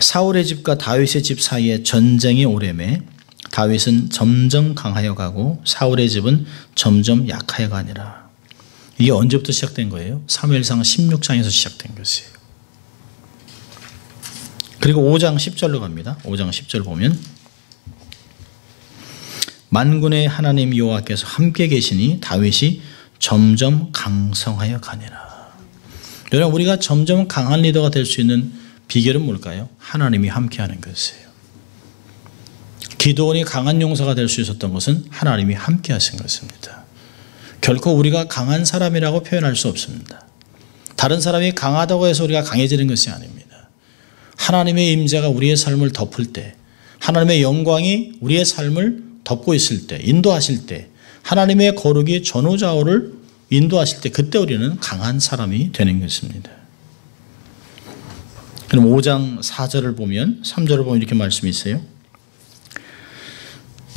사울의 집과 다윗의 집 사이에 전쟁이 오래매 다윗은 점점 강하여 가고 사울의 집은 점점 약하여 가니라. 이게 언제부터 시작된 거예요? 사무엘상 16장에서 시작된 것이에요. 그리고 5장 10절로 갑니다. 5장 10절 보면 만군의 하나님 여호와께서 함께 계시니 다윗이 점점 강성하여 가니라. 여러분 우리가 점점 강한 리더가 될 수 있는 비결은 뭘까요? 하나님이 함께하는 것이에요. 기드온이 강한 용사가 될 수 있었던 것은 하나님이 함께하신 것입니다. 결코 우리가 강한 사람이라고 표현할 수 없습니다. 다른 사람이 강하다고 해서 우리가 강해지는 것이 아닙니다. 하나님의 임재가 우리의 삶을 덮을 때, 하나님의 영광이 우리의 삶을 덮고 있을 때, 인도하실 때, 하나님의 거룩이 전후좌우를 인도하실 때, 그때 우리는 강한 사람이 되는 것입니다. 그럼 5장 4절을 보면, 3절을 보면 이렇게 말씀이 있어요.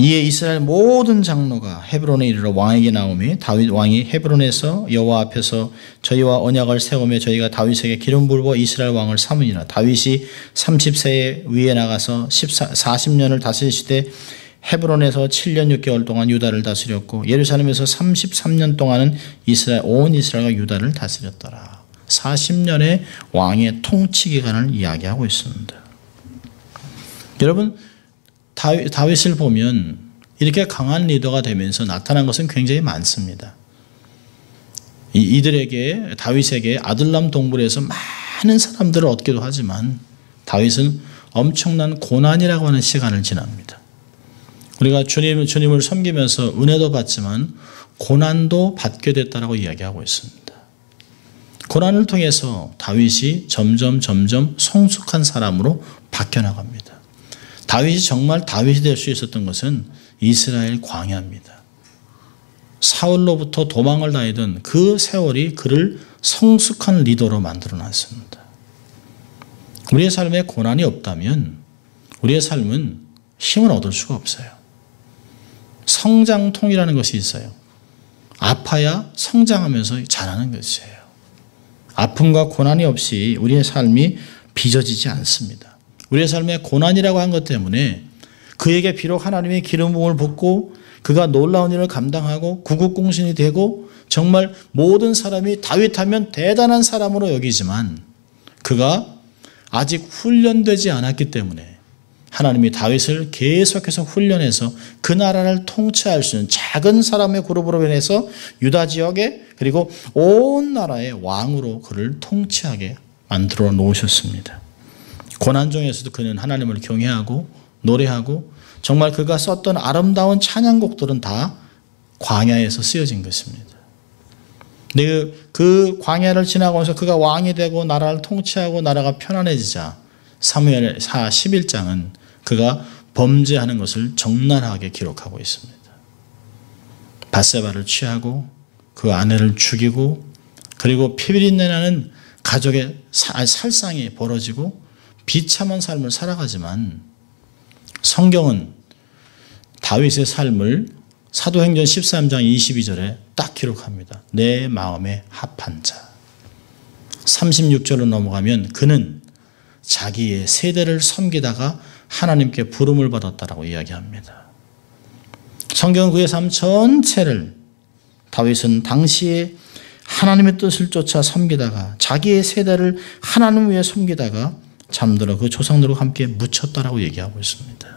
이에 이스라엘 모든 장로가 헤브론에 이르러 왕에게 나오매 다윗 왕이 헤브론에서 여호와 앞에서 저희와 언약을 세우며 저희가 다윗에게 기름 부어 이스라엘 왕을 삼으니라. 다윗이 30세에 위에 나가서 40년을 다스리시되 헤브론에서 7년 6개월 동안 유다를 다스렸고 예루살렘에서 33년 동안은 온 이스라엘과 유다를 다스렸더라. 40년의 왕의 통치 기간을 이야기하고 있습니다. 여러분, 다윗을 보면 이렇게 강한 리더가 되면서 나타난 것은 굉장히 많습니다. 이들에게, 다윗에게 아둘람 동굴에서 많은 사람들을 얻기도 하지만 다윗은 엄청난 고난이라고 하는 시간을 지납니다. 우리가 주님을 섬기면서 은혜도 받지만 고난도 받게 됐다라고 이야기하고 있습니다. 고난을 통해서 다윗이 점점 성숙한 사람으로 바뀌어나갑니다. 다윗이 정말 다윗이 될 수 있었던 것은 이스라엘 광야입니다. 사울로부터 도망을 다니던 그 세월이 그를 성숙한 리더로 만들어 놨습니다. 우리의 삶에 고난이 없다면 우리의 삶은 힘을 얻을 수가 없어요. 성장통이라는 것이 있어요. 아파야 성장하면서 자라는 것이에요. 아픔과 고난이 없이 우리의 삶이 빚어지지 않습니다. 우리의 삶에 고난이라고 한 것 때문에 그에게 비록 하나님의 기름 부음을 붓고 그가 놀라운 일을 감당하고 구국공신이 되고 정말 모든 사람이 다윗하면 대단한 사람으로 여기지만 그가 아직 훈련되지 않았기 때문에 하나님이 다윗을 계속해서 훈련해서 그 나라를 통치할 수 있는 작은 사람의 그룹으로 변해서 유다 지역에 그리고 온 나라의 왕으로 그를 통치하게 만들어 놓으셨습니다. 고난 중에서도 그는 하나님을 경외하고 노래하고 정말 그가 썼던 아름다운 찬양곡들은 다 광야에서 쓰여진 것입니다. 근데 그 광야를 지나가면서 그가 왕이 되고 나라를 통치하고 나라가 편안해지자 사무엘하 11장은 그가 범죄하는 것을 적나라하게 기록하고 있습니다. 밧세바를 취하고 그 아내를 죽이고 그리고 피비린내 나는 가족의 살상이 벌어지고 비참한 삶을 살아가지만 성경은 다윗의 삶을 사도행전 13장 22절에 딱 기록합니다. 내 마음에 합한 자. 36절로 넘어가면 그는 자기의 세대를 섬기다가 하나님께 부름을 받았다라고 이야기합니다. 성경은 그의 삶 전체를 다윗은 당시에 하나님의 뜻을 쫓아 섬기다가 자기의 세대를 하나님 위해 섬기다가 잠들어 그 조상들과 함께 묻혔다라고 얘기하고 있습니다.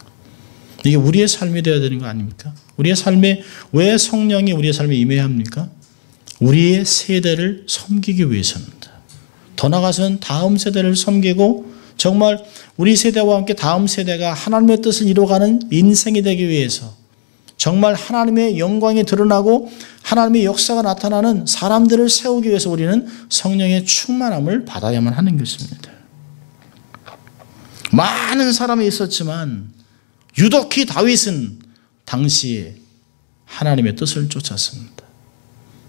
이게 우리의 삶이 되어야 되는 거 아닙니까? 우리의 삶에 왜 성령이 우리의 삶에 임해야 합니까? 우리의 세대를 섬기기 위해서입니다. 더 나아가서는 다음 세대를 섬기고 정말 우리 세대와 함께 다음 세대가 하나님의 뜻을 이루어가는 인생이 되기 위해서 정말 하나님의 영광이 드러나고 하나님의 역사가 나타나는 사람들을 세우기 위해서 우리는 성령의 충만함을 받아야만 하는 것입니다. 많은 사람이 있었지만 유독히 다윗은 당시에 하나님의 뜻을 쫓았습니다.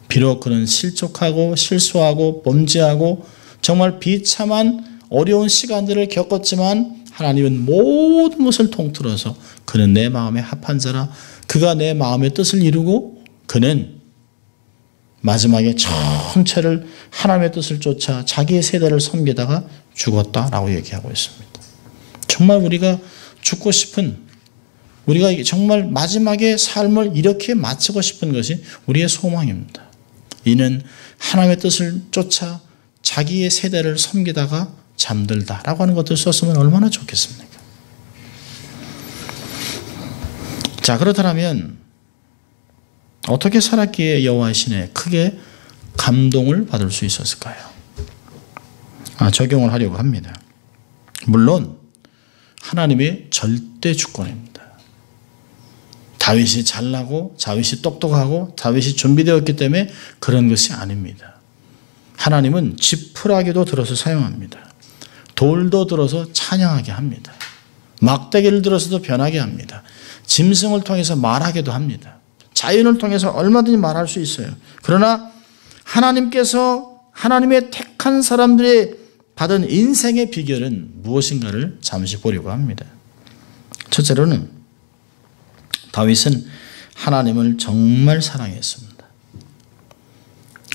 비록 그는 실족하고 실수하고 범죄하고 정말 비참한 어려운 시간들을 겪었지만 하나님은 모든 것을 통틀어서 그는 내 마음에 합한 자라 그가 내 마음의 뜻을 이루고 그는 마지막에 전체를 하나님의 뜻을 쫓아 자기의 세대를 섬기다가 죽었다라고 얘기하고 있습니다. 정말 우리가 죽고 싶은 우리가 정말 마지막에 삶을 이렇게 마치고 싶은 것이 우리의 소망입니다. 이는 하나님의 뜻을 쫓아 자기의 세대를 섬기다가 잠들다라고 하는 것을 썼으면 얼마나 좋겠습니까? 자, 그렇다면 어떻게 살았기에 여호와의 신에 크게 감동을 받을 수 있었을까요? 적용을 하려고 합니다. 물론 하나님의 절대 주권입니다. 다윗이 잘나고 다윗이 똑똑하고 다윗이 준비되었기 때문에 그런 것이 아닙니다. 하나님은 지푸라기도 들어서 사용합니다. 돌도 들어서 찬양하게 합니다. 막대기를 들어서도 변하게 합니다. 짐승을 통해서 말하기도 합니다. 자연을 통해서 얼마든지 말할 수 있어요. 그러나 하나님께서 하나님의 택한 사람들의 받은 인생의 비결은 무엇인가를 잠시 보려고 합니다. 첫째로는 다윗은 하나님을 정말 사랑했습니다.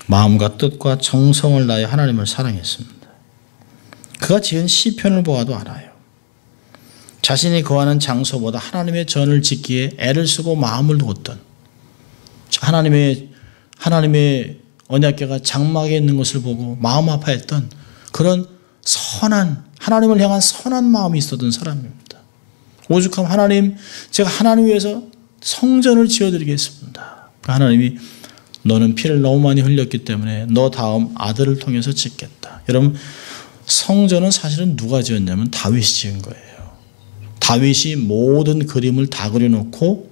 마음과 뜻과 정성을 다해 하나님을 사랑했습니다. 그가 지은 시편을 보아도 알아요. 자신이 거하는 장소보다 하나님의 전을 짓기에 애를 쓰고 마음을 두었던 하나님의 언약궤가 장막에 있는 것을 보고 마음 아파했던 그런 선한 하나님을 향한 선한 마음이 있었던 사람입니다. 오죽하면 하나님, 제가 하나님 위해서 성전을 지어드리겠습니다. 하나님이 너는 피를 너무 많이 흘렸기 때문에 너 다음 아들을 통해서 짓겠다. 여러분, 성전은 사실은 누가 지었냐면 다윗이 지은 거예요. 다윗이 모든 그림을 다 그려놓고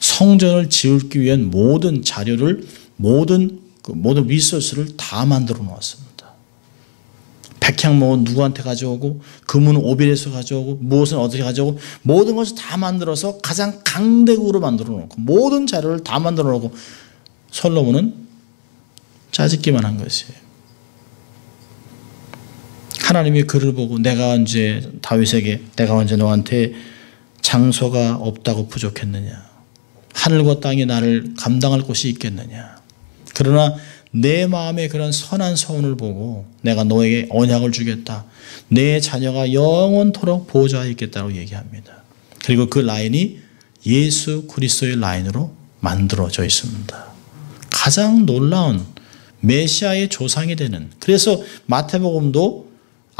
성전을 지기 위한 모든 자료를 모든 리소스를 다 만들어 놓았습니다. 백향목은 누구한테 가져오고 금은 오빌에서 가져오고 무엇은 어떻게 가져오고 모든 것을 다 만들어서 가장 강대국으로 만들어 놓고 모든 자료를 다 만들어 놓고 솔로몬은 짜집기만 한 것이에요. 하나님이 그를 보고 내가 언제 다윗에게 내가 언제 너한테 장소가 없다고 부족했느냐, 하늘과 땅이 나를 감당할 곳이 있겠느냐, 그러나 내 마음의 그런 선한 소원을 보고 내가 너에게 언약을 주겠다, 내 자녀가 영원토록 보호자에 있겠다고 얘기합니다. 그리고 그 라인이 예수 그리스도의 라인으로 만들어져 있습니다. 가장 놀라운 메시아의 조상이 되는, 그래서 마태복음도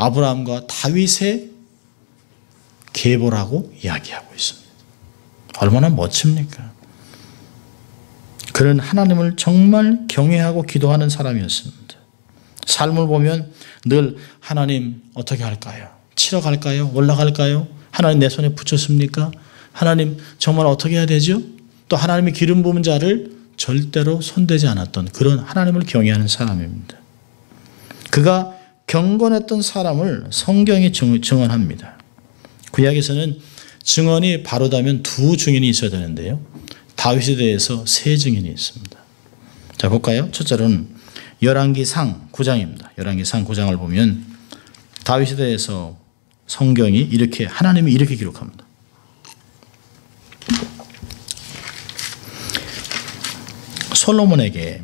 아브라함과 다윗의 계보라고 이야기하고 있습니다. 얼마나 멋집니까? 그는 하나님을 정말 경외하고 기도하는 사람이었습니다. 삶을 보면 늘 하나님 어떻게 할까요? 치러 갈까요? 올라갈까요? 하나님 내 손에 붙였습니까? 하나님 정말 어떻게 해야 되죠? 또 하나님의 기름 부은 자를 절대로 손대지 않았던 그런 하나님을 경외하는 사람입니다. 그가 경건했던 사람을 성경이 증언합니다. 구약에서는 증언이 바로다면 두 증인이 있어야 되는데요. 다윗에 대해서 세 증인이 있습니다. 자, 볼까요? 첫째로는 열왕기상 9장입니다. 열왕기상 9장을 보면 다윗에 대해서 성경이 이렇게, 하나님이 이렇게 기록합니다. 솔로몬에게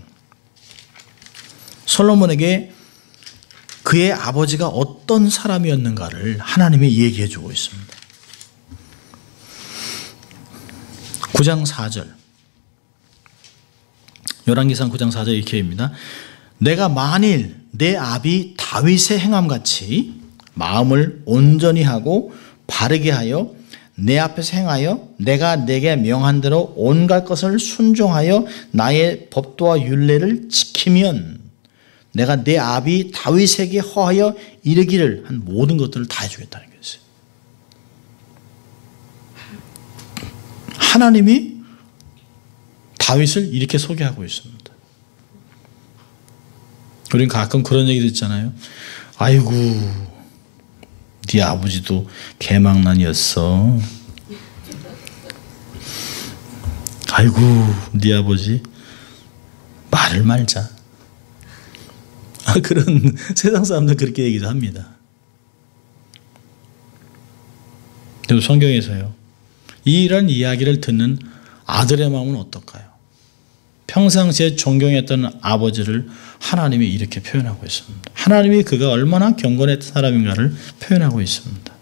그의 아버지가 어떤 사람이었는가를 하나님이 얘기해 주고 있습니다. 9장 4절, 열왕기상 9장 4절 이렇게입니다. 내가 만일 내 아비 다윗의 행함같이 마음을 온전히 하고 바르게 하여 내 앞에서 행하여 내가 내게 명한 대로 온갖 것을 순종하여 나의 법도와 율례를 지키면 내가 내 아비 다윗에게 허하여 이르기를 한 모든 것들을 다 해주겠다는 것이에요. 하나님이 다윗을 이렇게 소개하고 있습니다. 우리는 가끔 그런 얘기 듣잖아요. 아이고, 네 아버지도 개망난이었어. 아이고, 네 아버지 말을 말자. 그런 세상 사람들 그렇게 얘기도 합니다. 그리고 성경에서요, 이런 이야기를 듣는 아들의 마음은 어떨까요? 평상시에 존경했던 아버지를 하나님이 이렇게 표현하고 있습니다. 하나님이 그가 얼마나 경건했던 사람인가를 표현하고 있습니다.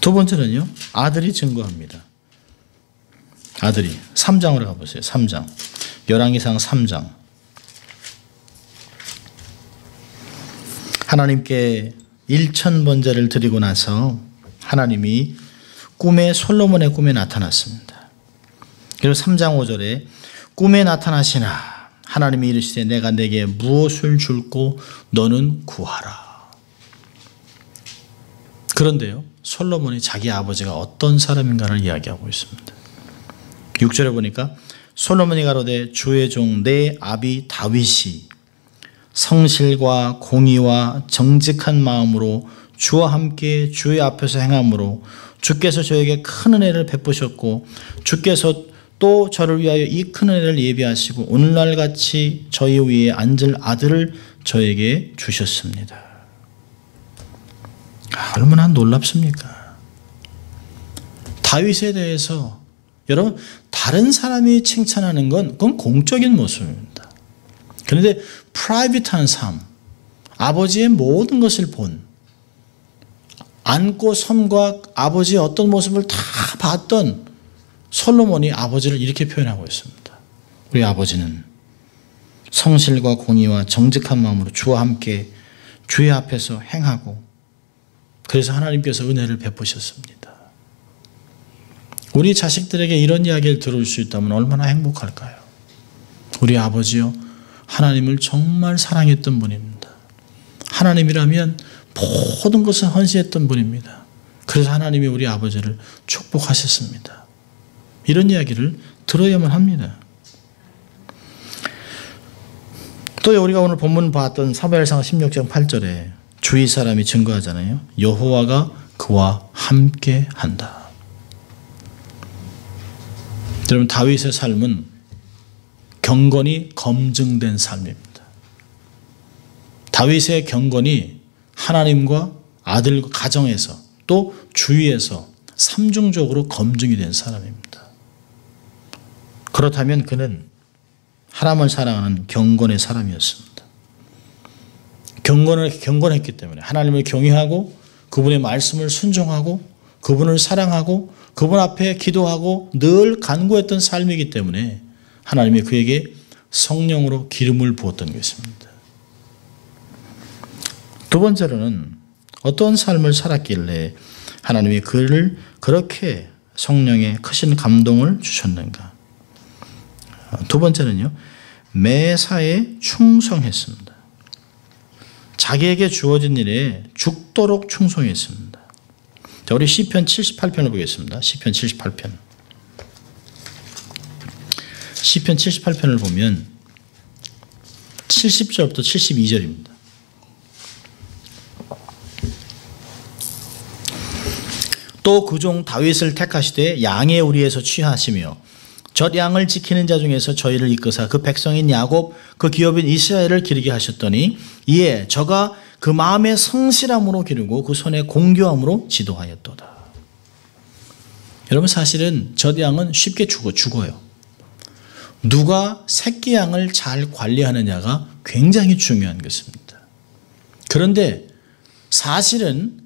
두 번째는요, 아들이 증거합니다. 아들이 3장으로 가보세요. 3장, 열왕기상 3장. 하나님께 1000번제를 드리고 나서 하나님이 솔로몬의 꿈에 나타났습니다. 그리고 3장 5절에 꿈에 나타나시나 하나님이 이르시되 내가 내게 무엇을 줄고 너는 구하라. 그런데요, 솔로몬이 자기 아버지가 어떤 사람인가를 이야기하고 있습니다. 6절에 보니까 솔로몬이 가로되 주의 종 내 아비 다윗이 성실과 공의와 정직한 마음으로 주와 함께 주의 앞에서 행함으로 주께서 저에게 큰 은혜를 베푸셨고 주께서 또 저를 위하여 이 큰 은혜를 예비하시고 오늘날 같이 저희 위에 앉을 아들을 저에게 주셨습니다. 얼마나 놀랍습니까? 다윗에 대해서 여러분 다른 사람이 칭찬하는 건 그건 공적인 모습입니다. 그런데 프라이빗한 삶, 아버지의 모든 것을 본 안고 섬과 아버지의 어떤 모습을 다 봤던 솔로몬이 아버지를 이렇게 표현하고 있습니다. 우리 아버지는 성실과 공의와 정직한 마음으로 주와 함께 주의 앞에서 행하고 그래서 하나님께서 은혜를 베푸셨습니다. 우리 자식들에게 이런 이야기를 들을 수 있다면 얼마나 행복할까요? 우리 아버지요, 하나님을 정말 사랑했던 분입니다. 하나님이라면 모든 것을 헌신했던 분입니다. 그래서 하나님이 우리 아버지를 축복하셨습니다. 이런 이야기를 들어야만 합니다. 또 우리가 오늘 본문 봤던 사무엘상 16장 8절에 주위 사람이 증거하잖아요. 여호와가 그와 함께 한다. 여러분 다윗의 삶은 경건이 검증된 삶입니다. 다윗의 경건이 하나님과 아들과 가정에서 또 주위에서 삼중적으로 검증이 된 사람입니다. 그렇다면 그는 하나님을 사랑하는 경건의 사람이었습니다. 경건했기 때문에 하나님을 경외하고 그분의 말씀을 순종하고 그분을 사랑하고 그분 앞에 기도하고 늘 간구했던 삶이기 때문에 하나님이 그에게 성령으로 기름을 부었던 것입니다. 두 번째로는 어떤 삶을 살았길래 하나님이 그를 그렇게 성령의 크신 감동을 주셨는가. 두 번째는요, 매사에 충성했습니다. 자기에게 주어진 일에 죽도록 충성했습니다. 자, 우리 시편 78편을 보겠습니다. 시편 78편. 시편 78편을 보면 70절부터 72절입니다. 또 그 종 다윗을 택하시되 양의 우리에서 취하시며 젖 양을 지키는 자 중에서 저희를 이끄사 그 백성인 야곱 그 기업인 이스라엘을 기르게 하셨더니 이에 저가 그 마음의 성실함으로 기르고 그 손의 공교함으로 지도하였도다. 여러분 사실은 젖 양은 쉽게 죽어요. 누가 새끼 양을 잘 관리하느냐가 굉장히 중요한 것입니다. 그런데 사실은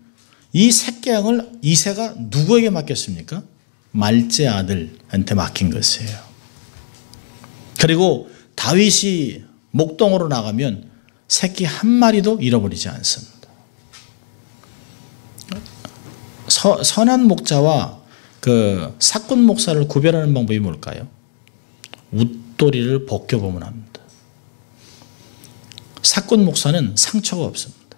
이 새끼 양을 이새가 누구에게 맡겼습니까? 말제 아들한테 맡긴 것이에요. 그리고 다윗이 목동으로 나가면 새끼 한 마리도 잃어버리지 않습니다. 선한 목자와 그 사꾼 목사를 구별하는 방법이 뭘까요? 웃도리를 벗겨보면 합니다. 사꾼 목사는 상처가 없습니다.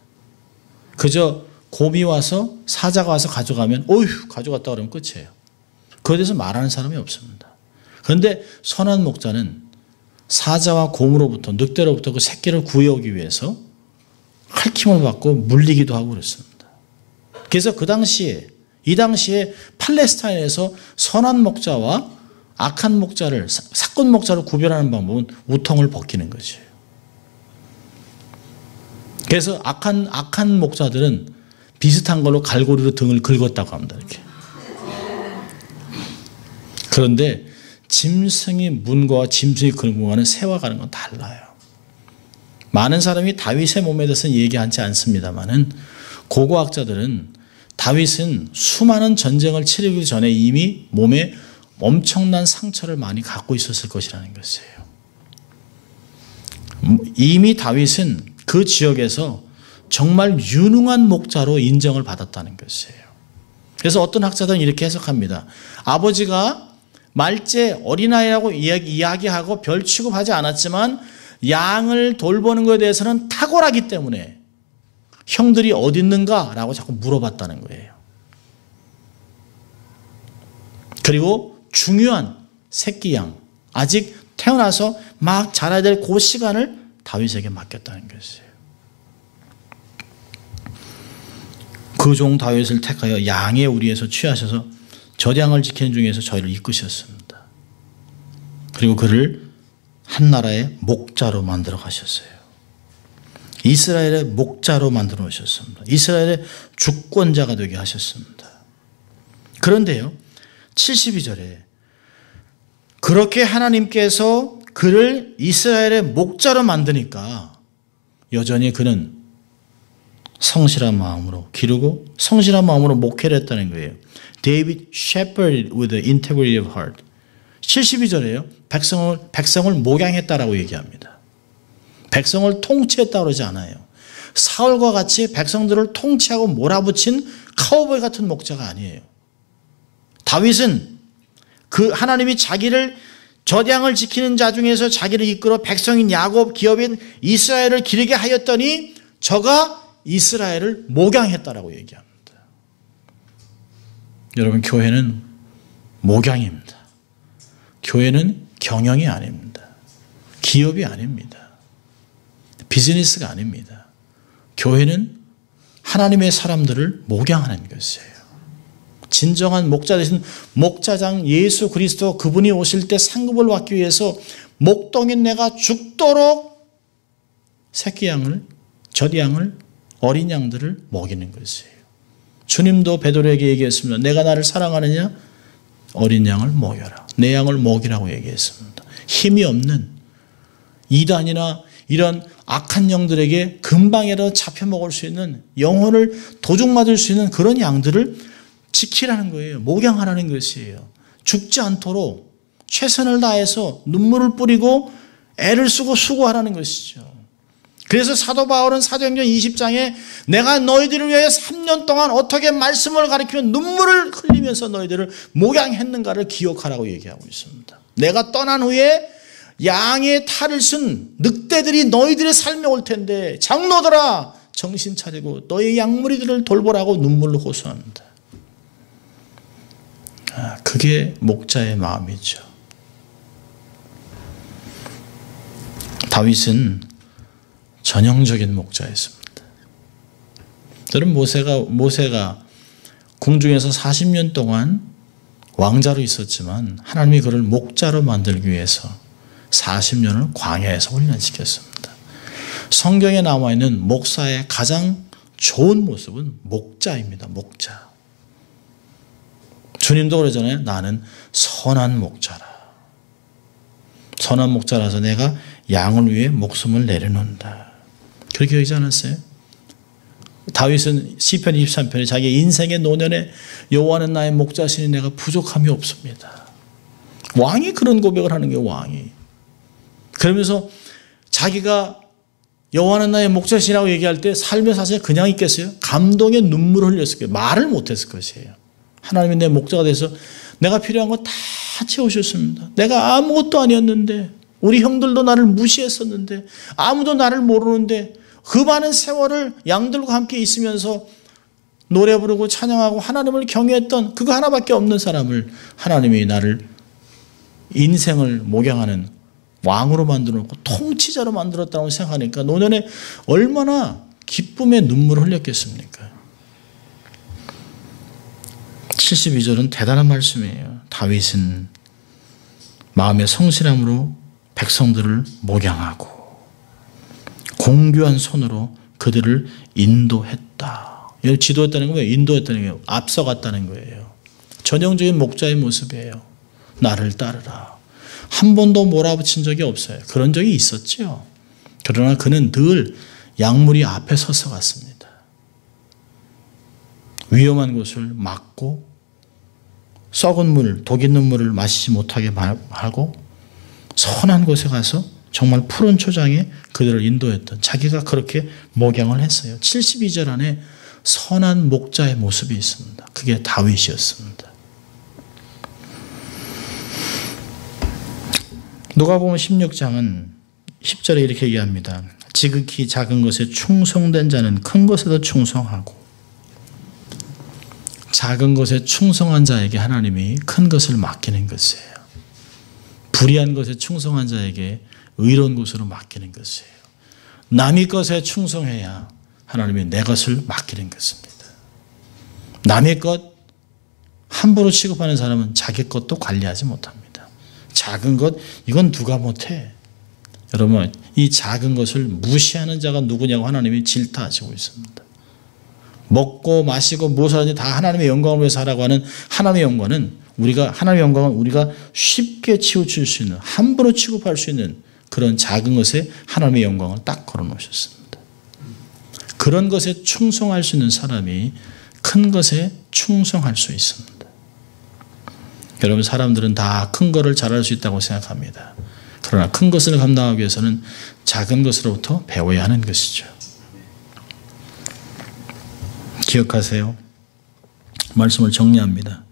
그저 곰이 와서 사자가 와서 가져가면 어휴 가져갔다 그러면 끝이에요. 그에 대해서 말하는 사람이 없습니다. 그런데 선한 목자는 사자와 곰으로부터 늑대로부터 그 새끼를 구해오기 위해서 핥힘을 받고 물리기도 하고 그랬습니다. 그래서 이 당시에 팔레스타인에서 선한 목자와 악한 목자를 사꾼 목자를 구별하는 방법은 우통을 벗기는 것이에요. 그래서 악한 목자들은 비슷한 걸로 갈고리로 등을 긁었다고 합니다. 이렇게. 그런데 짐승이 문과 짐승이 긁어가는 새와 가는 건 달라요. 많은 사람이 다윗의 몸에 대해서는 얘기하지 않습니다만은 고고학자들은 다윗은 수많은 전쟁을 치르기 전에 이미 몸에 엄청난 상처를 많이 갖고 있었을 것이라는 것이에요. 이미 다윗은 그 지역에서 정말 유능한 목자로 인정을 받았다는 것이에요. 그래서 어떤 학자들은 이렇게 해석합니다. 아버지가 말제 어린아이라고 이야기하고 별 취급하지 않았지만 양을 돌보는 것에 대해서는 탁월하기 때문에 형들이 어디 있는가? 라고 자꾸 물어봤다는 거예요. 그리고 중요한 새끼 양, 아직 태어나서 막 자라야 될 그 시간을 다윗에게 맡겼다는 것이에요. 그 종 다윗을 택하여 양의 우리에서 취하셔서 저량을 지키는 중에서 저희를 이끄셨습니다. 그리고 그를 한 나라의 목자로 만들어 가셨어요. 이스라엘의 목자로 만들어 놓으셨습니다. 이스라엘의 주권자가 되게 하셨습니다. 그런데요, 72절에 그렇게 하나님께서 그를 이스라엘의 목자로 만드니까 여전히 그는 성실한 마음으로 기르고 성실한 마음으로 목회를 했다는 거예요. David shepherded with the integrity of heart. 72절에요. 백성을 목양했다라고 얘기합니다. 백성을 통치했다고 그러지 않아요. 사울과 같이 백성들을 통치하고 몰아붙인 카우보이 같은 목자가 아니에요. 다윗은 그 하나님이 자기를 저량을 지키는 자 중에서 자기를 이끌어 백성인 야곱, 기업인 이스라엘을 기르게 하였더니 저가 이스라엘을 목양했다라고 얘기합니다. 여러분, 교회는 목양입니다. 교회는 경영이 아닙니다. 기업이 아닙니다. 비즈니스가 아닙니다. 교회는 하나님의 사람들을 목양하는 것이에요. 진정한 목자 되신 목자장 예수 그리스도, 그분이 오실 때 상급을 받기 위해서 목동인 내가 죽도록 새끼 양을, 젖양을, 어린 양들을 먹이는 것이에요. 주님도 베드로에게 얘기했습니다. 내가 나를 사랑하느냐? 어린 양을 먹여라. 내 양을 먹이라고 얘기했습니다. 힘이 없는 이단이나 이런 악한 영들에게 금방이라도 잡혀먹을 수 있는, 영혼을 도둑맞을 수 있는 그런 양들을 지키라는 거예요. 목양하라는 것이에요. 죽지 않도록 최선을 다해서 눈물을 뿌리고 애를 쓰고 수고하라는 것이죠. 그래서 사도 바울은 사도행전 20장에 내가 너희들을 위해 3년 동안 어떻게 말씀을 가르치며 눈물을 흘리면서 너희들을 목양했는가를 기억하라고 얘기하고 있습니다. 내가 떠난 후에 양의 탈을 쓴 늑대들이 너희들의 삶에 올 텐데 장로들아 정신 차리고 너희 양무리들을 돌보라고 눈물로 호소합니다. 그게 목자의 마음이죠. 다윗은 전형적인 목자였습니다. 여러분, 모세가 궁중에서 40년 동안 왕자로 있었지만 하나님이 그를 목자로 만들기 위해서 40년을 광야에서 훈련시켰습니다. 성경에 나와 있는 목사의 가장 좋은 모습은 목자입니다. 목자. 주님도 그러잖아요. 나는 선한 목자라. 선한 목자라서 내가 양을 위해 목숨을 내려놓는다. 그렇게 얘기하지 않았어요? 다윗은 시편 23편에 자기 인생의 노년에 여호와는 나의 목자시니 내가 부족함이 없습니다. 왕이 그런 고백을 하는 게 왕이. 그러면서 자기가 여호와는 나의 목자시라고 얘기할 때 삶의 사실 그냥 있겠어요? 감동의 눈물을 흘렸을 거예요. 말을 못했을 것이에요. 하나님이 내 목자가 돼서 내가 필요한 거 다 채우셨습니다. 내가 아무것도 아니었는데, 우리 형들도 나를 무시했었는데, 아무도 나를 모르는데 그 많은 세월을 양들과 함께 있으면서 노래 부르고 찬양하고 하나님을 경외했던 그거 하나밖에 없는 사람을 하나님이 나를 인생을 목양하는 왕으로 만들어놓고 통치자로 만들었다고 생각하니까 노년에 얼마나 기쁨의 눈물을 흘렸겠습니까? 72절은 대단한 말씀이에요. 다윗은 마음의 성실함으로 백성들을 목양하고 공교한 손으로 그들을 인도했다. 여기 지도했다는 거예요. 인도했다는 거예요. 앞서갔다는 거예요. 전형적인 목자의 모습이에요. 나를 따르라. 한 번도 몰아붙인 적이 없어요. 그런 적이 있었죠. 그러나 그는 늘 양무리 앞에 서서 갔습니다. 위험한 곳을 막고 썩은 물, 독 있는 물을 마시지 못하게 하고 선한 곳에 가서 정말 푸른 초장에 그들을 인도했던, 자기가 그렇게 목양을 했어요. 72절 안에 선한 목자의 모습이 있습니다. 그게 다윗이었습니다. 누가복음 16장은 10절에 이렇게 얘기합니다. 지극히 작은 것에 충성된 자는 큰 것에도 충성하고, 작은 것에 충성한 자에게 하나님이 큰 것을 맡기는 것이에요. 불의한 것에 충성한 자에게 의로운 것으로 맡기는 것이에요. 남의 것에 충성해야 하나님이 내 것을 맡기는 것입니다. 남의 것 함부로 취급하는 사람은 자기 것도 관리하지 못합니다. 작은 것 이건 누가 못해. 여러분 이 작은 것을 무시하는 자가 누구냐고 하나님이 질타하시고 있습니다. 먹고 마시고 무엇을 하든지 다 하나님의 영광을 위해서 하라고 하는 하나님의 영광은 우리가 쉽게 치우칠 수 있는, 함부로 취급할 수 있는 그런 작은 것에 하나님의 영광을 딱 걸어 놓으셨습니다. 그런 것에 충성할 수 있는 사람이 큰 것에 충성할 수 있습니다. 여러분 사람들은 다 큰 것을 잘할 수 있다고 생각합니다. 그러나 큰 것을 감당하기 위해서는 작은 것으로부터 배워야 하는 것이죠. 기억하세요. 말씀을 정리합니다.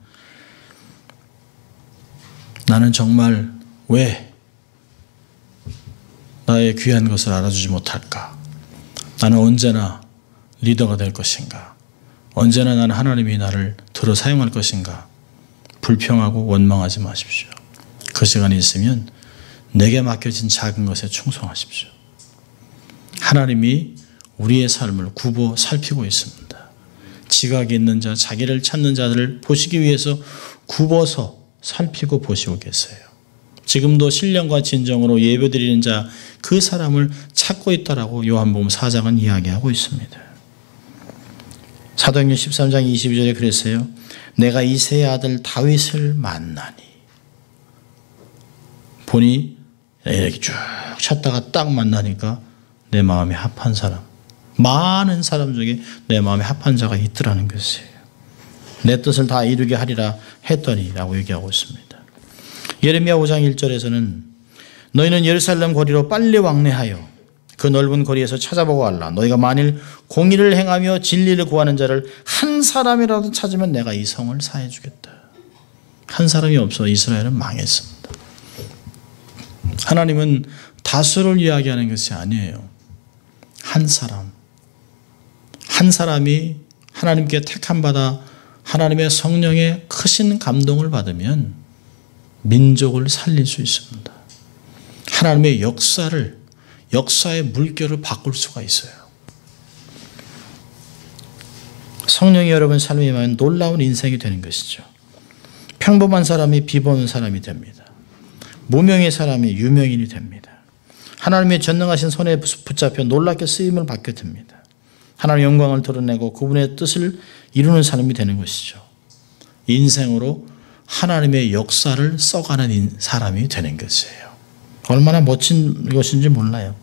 나는 정말 왜 나의 귀한 것을 알아주지 못할까? 나는 언제나 리더가 될 것인가? 언제나 나는 하나님이 나를 들어 사용할 것인가? 불평하고 원망하지 마십시오. 그 시간이 있으면 내게 맡겨진 작은 것에 충성하십시오. 하나님이 우리의 삶을 굽어 살피고 있습니다. 지각이 있는 자, 자기를 찾는 자들을 보시기 위해서 굽어서 살피고 보시고 계세요. 지금도 신령과 진정으로 예배드리는 자, 그 사람을 찾고 있다라고 요한복음 4장은 이야기하고 있습니다. 사도행전 13장 22절에 그랬어요. 내가 이새의 아들 다윗을 만나니. 보니 이렇게 쭉 찾다가 딱 만나니까 내 마음에 합한 사람, 많은 사람 중에 내 마음에 합한 자가 있더라는 것이에요. 내 뜻을 다 이루게 하리라 했더니 라고 얘기하고 있습니다. 예레미야 5장 1절에서는 너희는 예루살렘 거리로 빨리 왕래하여 그 넓은 거리에서 찾아보고 알라. 너희가 만일 공의를 행하며 진리를 구하는 자를 한 사람이라도 찾으면 내가 이 성을 사해 주겠다. 한 사람이 없어 이스라엘은 망했습니다. 하나님은 다수를 이야기하는 것이 아니에요. 한 사람. 한 사람이 하나님께 택함받아 하나님의 성령의 크신 감동을 받으면 민족을 살릴 수 있습니다. 하나님의 역사의 물결을 바꿀 수가 있어요. 성령이 여러분 삶에 임하면 놀라운 인생이 되는 것이죠. 평범한 사람이 비범한 사람이 됩니다. 무명의 사람이 유명인이 됩니다. 하나님의 전능하신 손에 붙잡혀 놀랍게 쓰임을 받게 됩니다. 하나님의 영광을 드러내고 그분의 뜻을 이루는 사람이 되는 것이죠. 인생으로 하나님의 역사를 써가는 사람이 되는 것이에요. 얼마나 멋진 것인지 몰라요.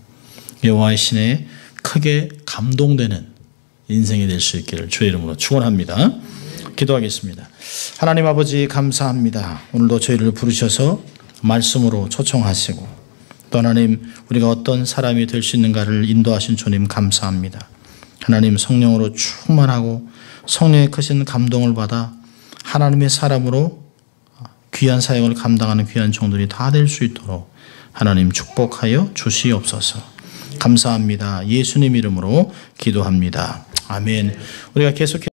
여호와의 신에 크게 감동되는 인생이 될 수 있기를 주의 이름으로 축원합니다. 기도하겠습니다. 하나님 아버지 감사합니다. 오늘도 저희를 부르셔서 말씀으로 초청하시고 또 하나님 우리가 어떤 사람이 될 수 있는가를 인도하신 주님 감사합니다. 하나님 성령으로 충만하고 성령의 크신 감동을 받아 하나님의 사람으로 귀한 사역을 감당하는 귀한 종들이 다 될 수 있도록 하나님 축복하여 주시옵소서. 감사합니다. 예수님 이름으로 기도합니다. 아멘. 우리가 계속해서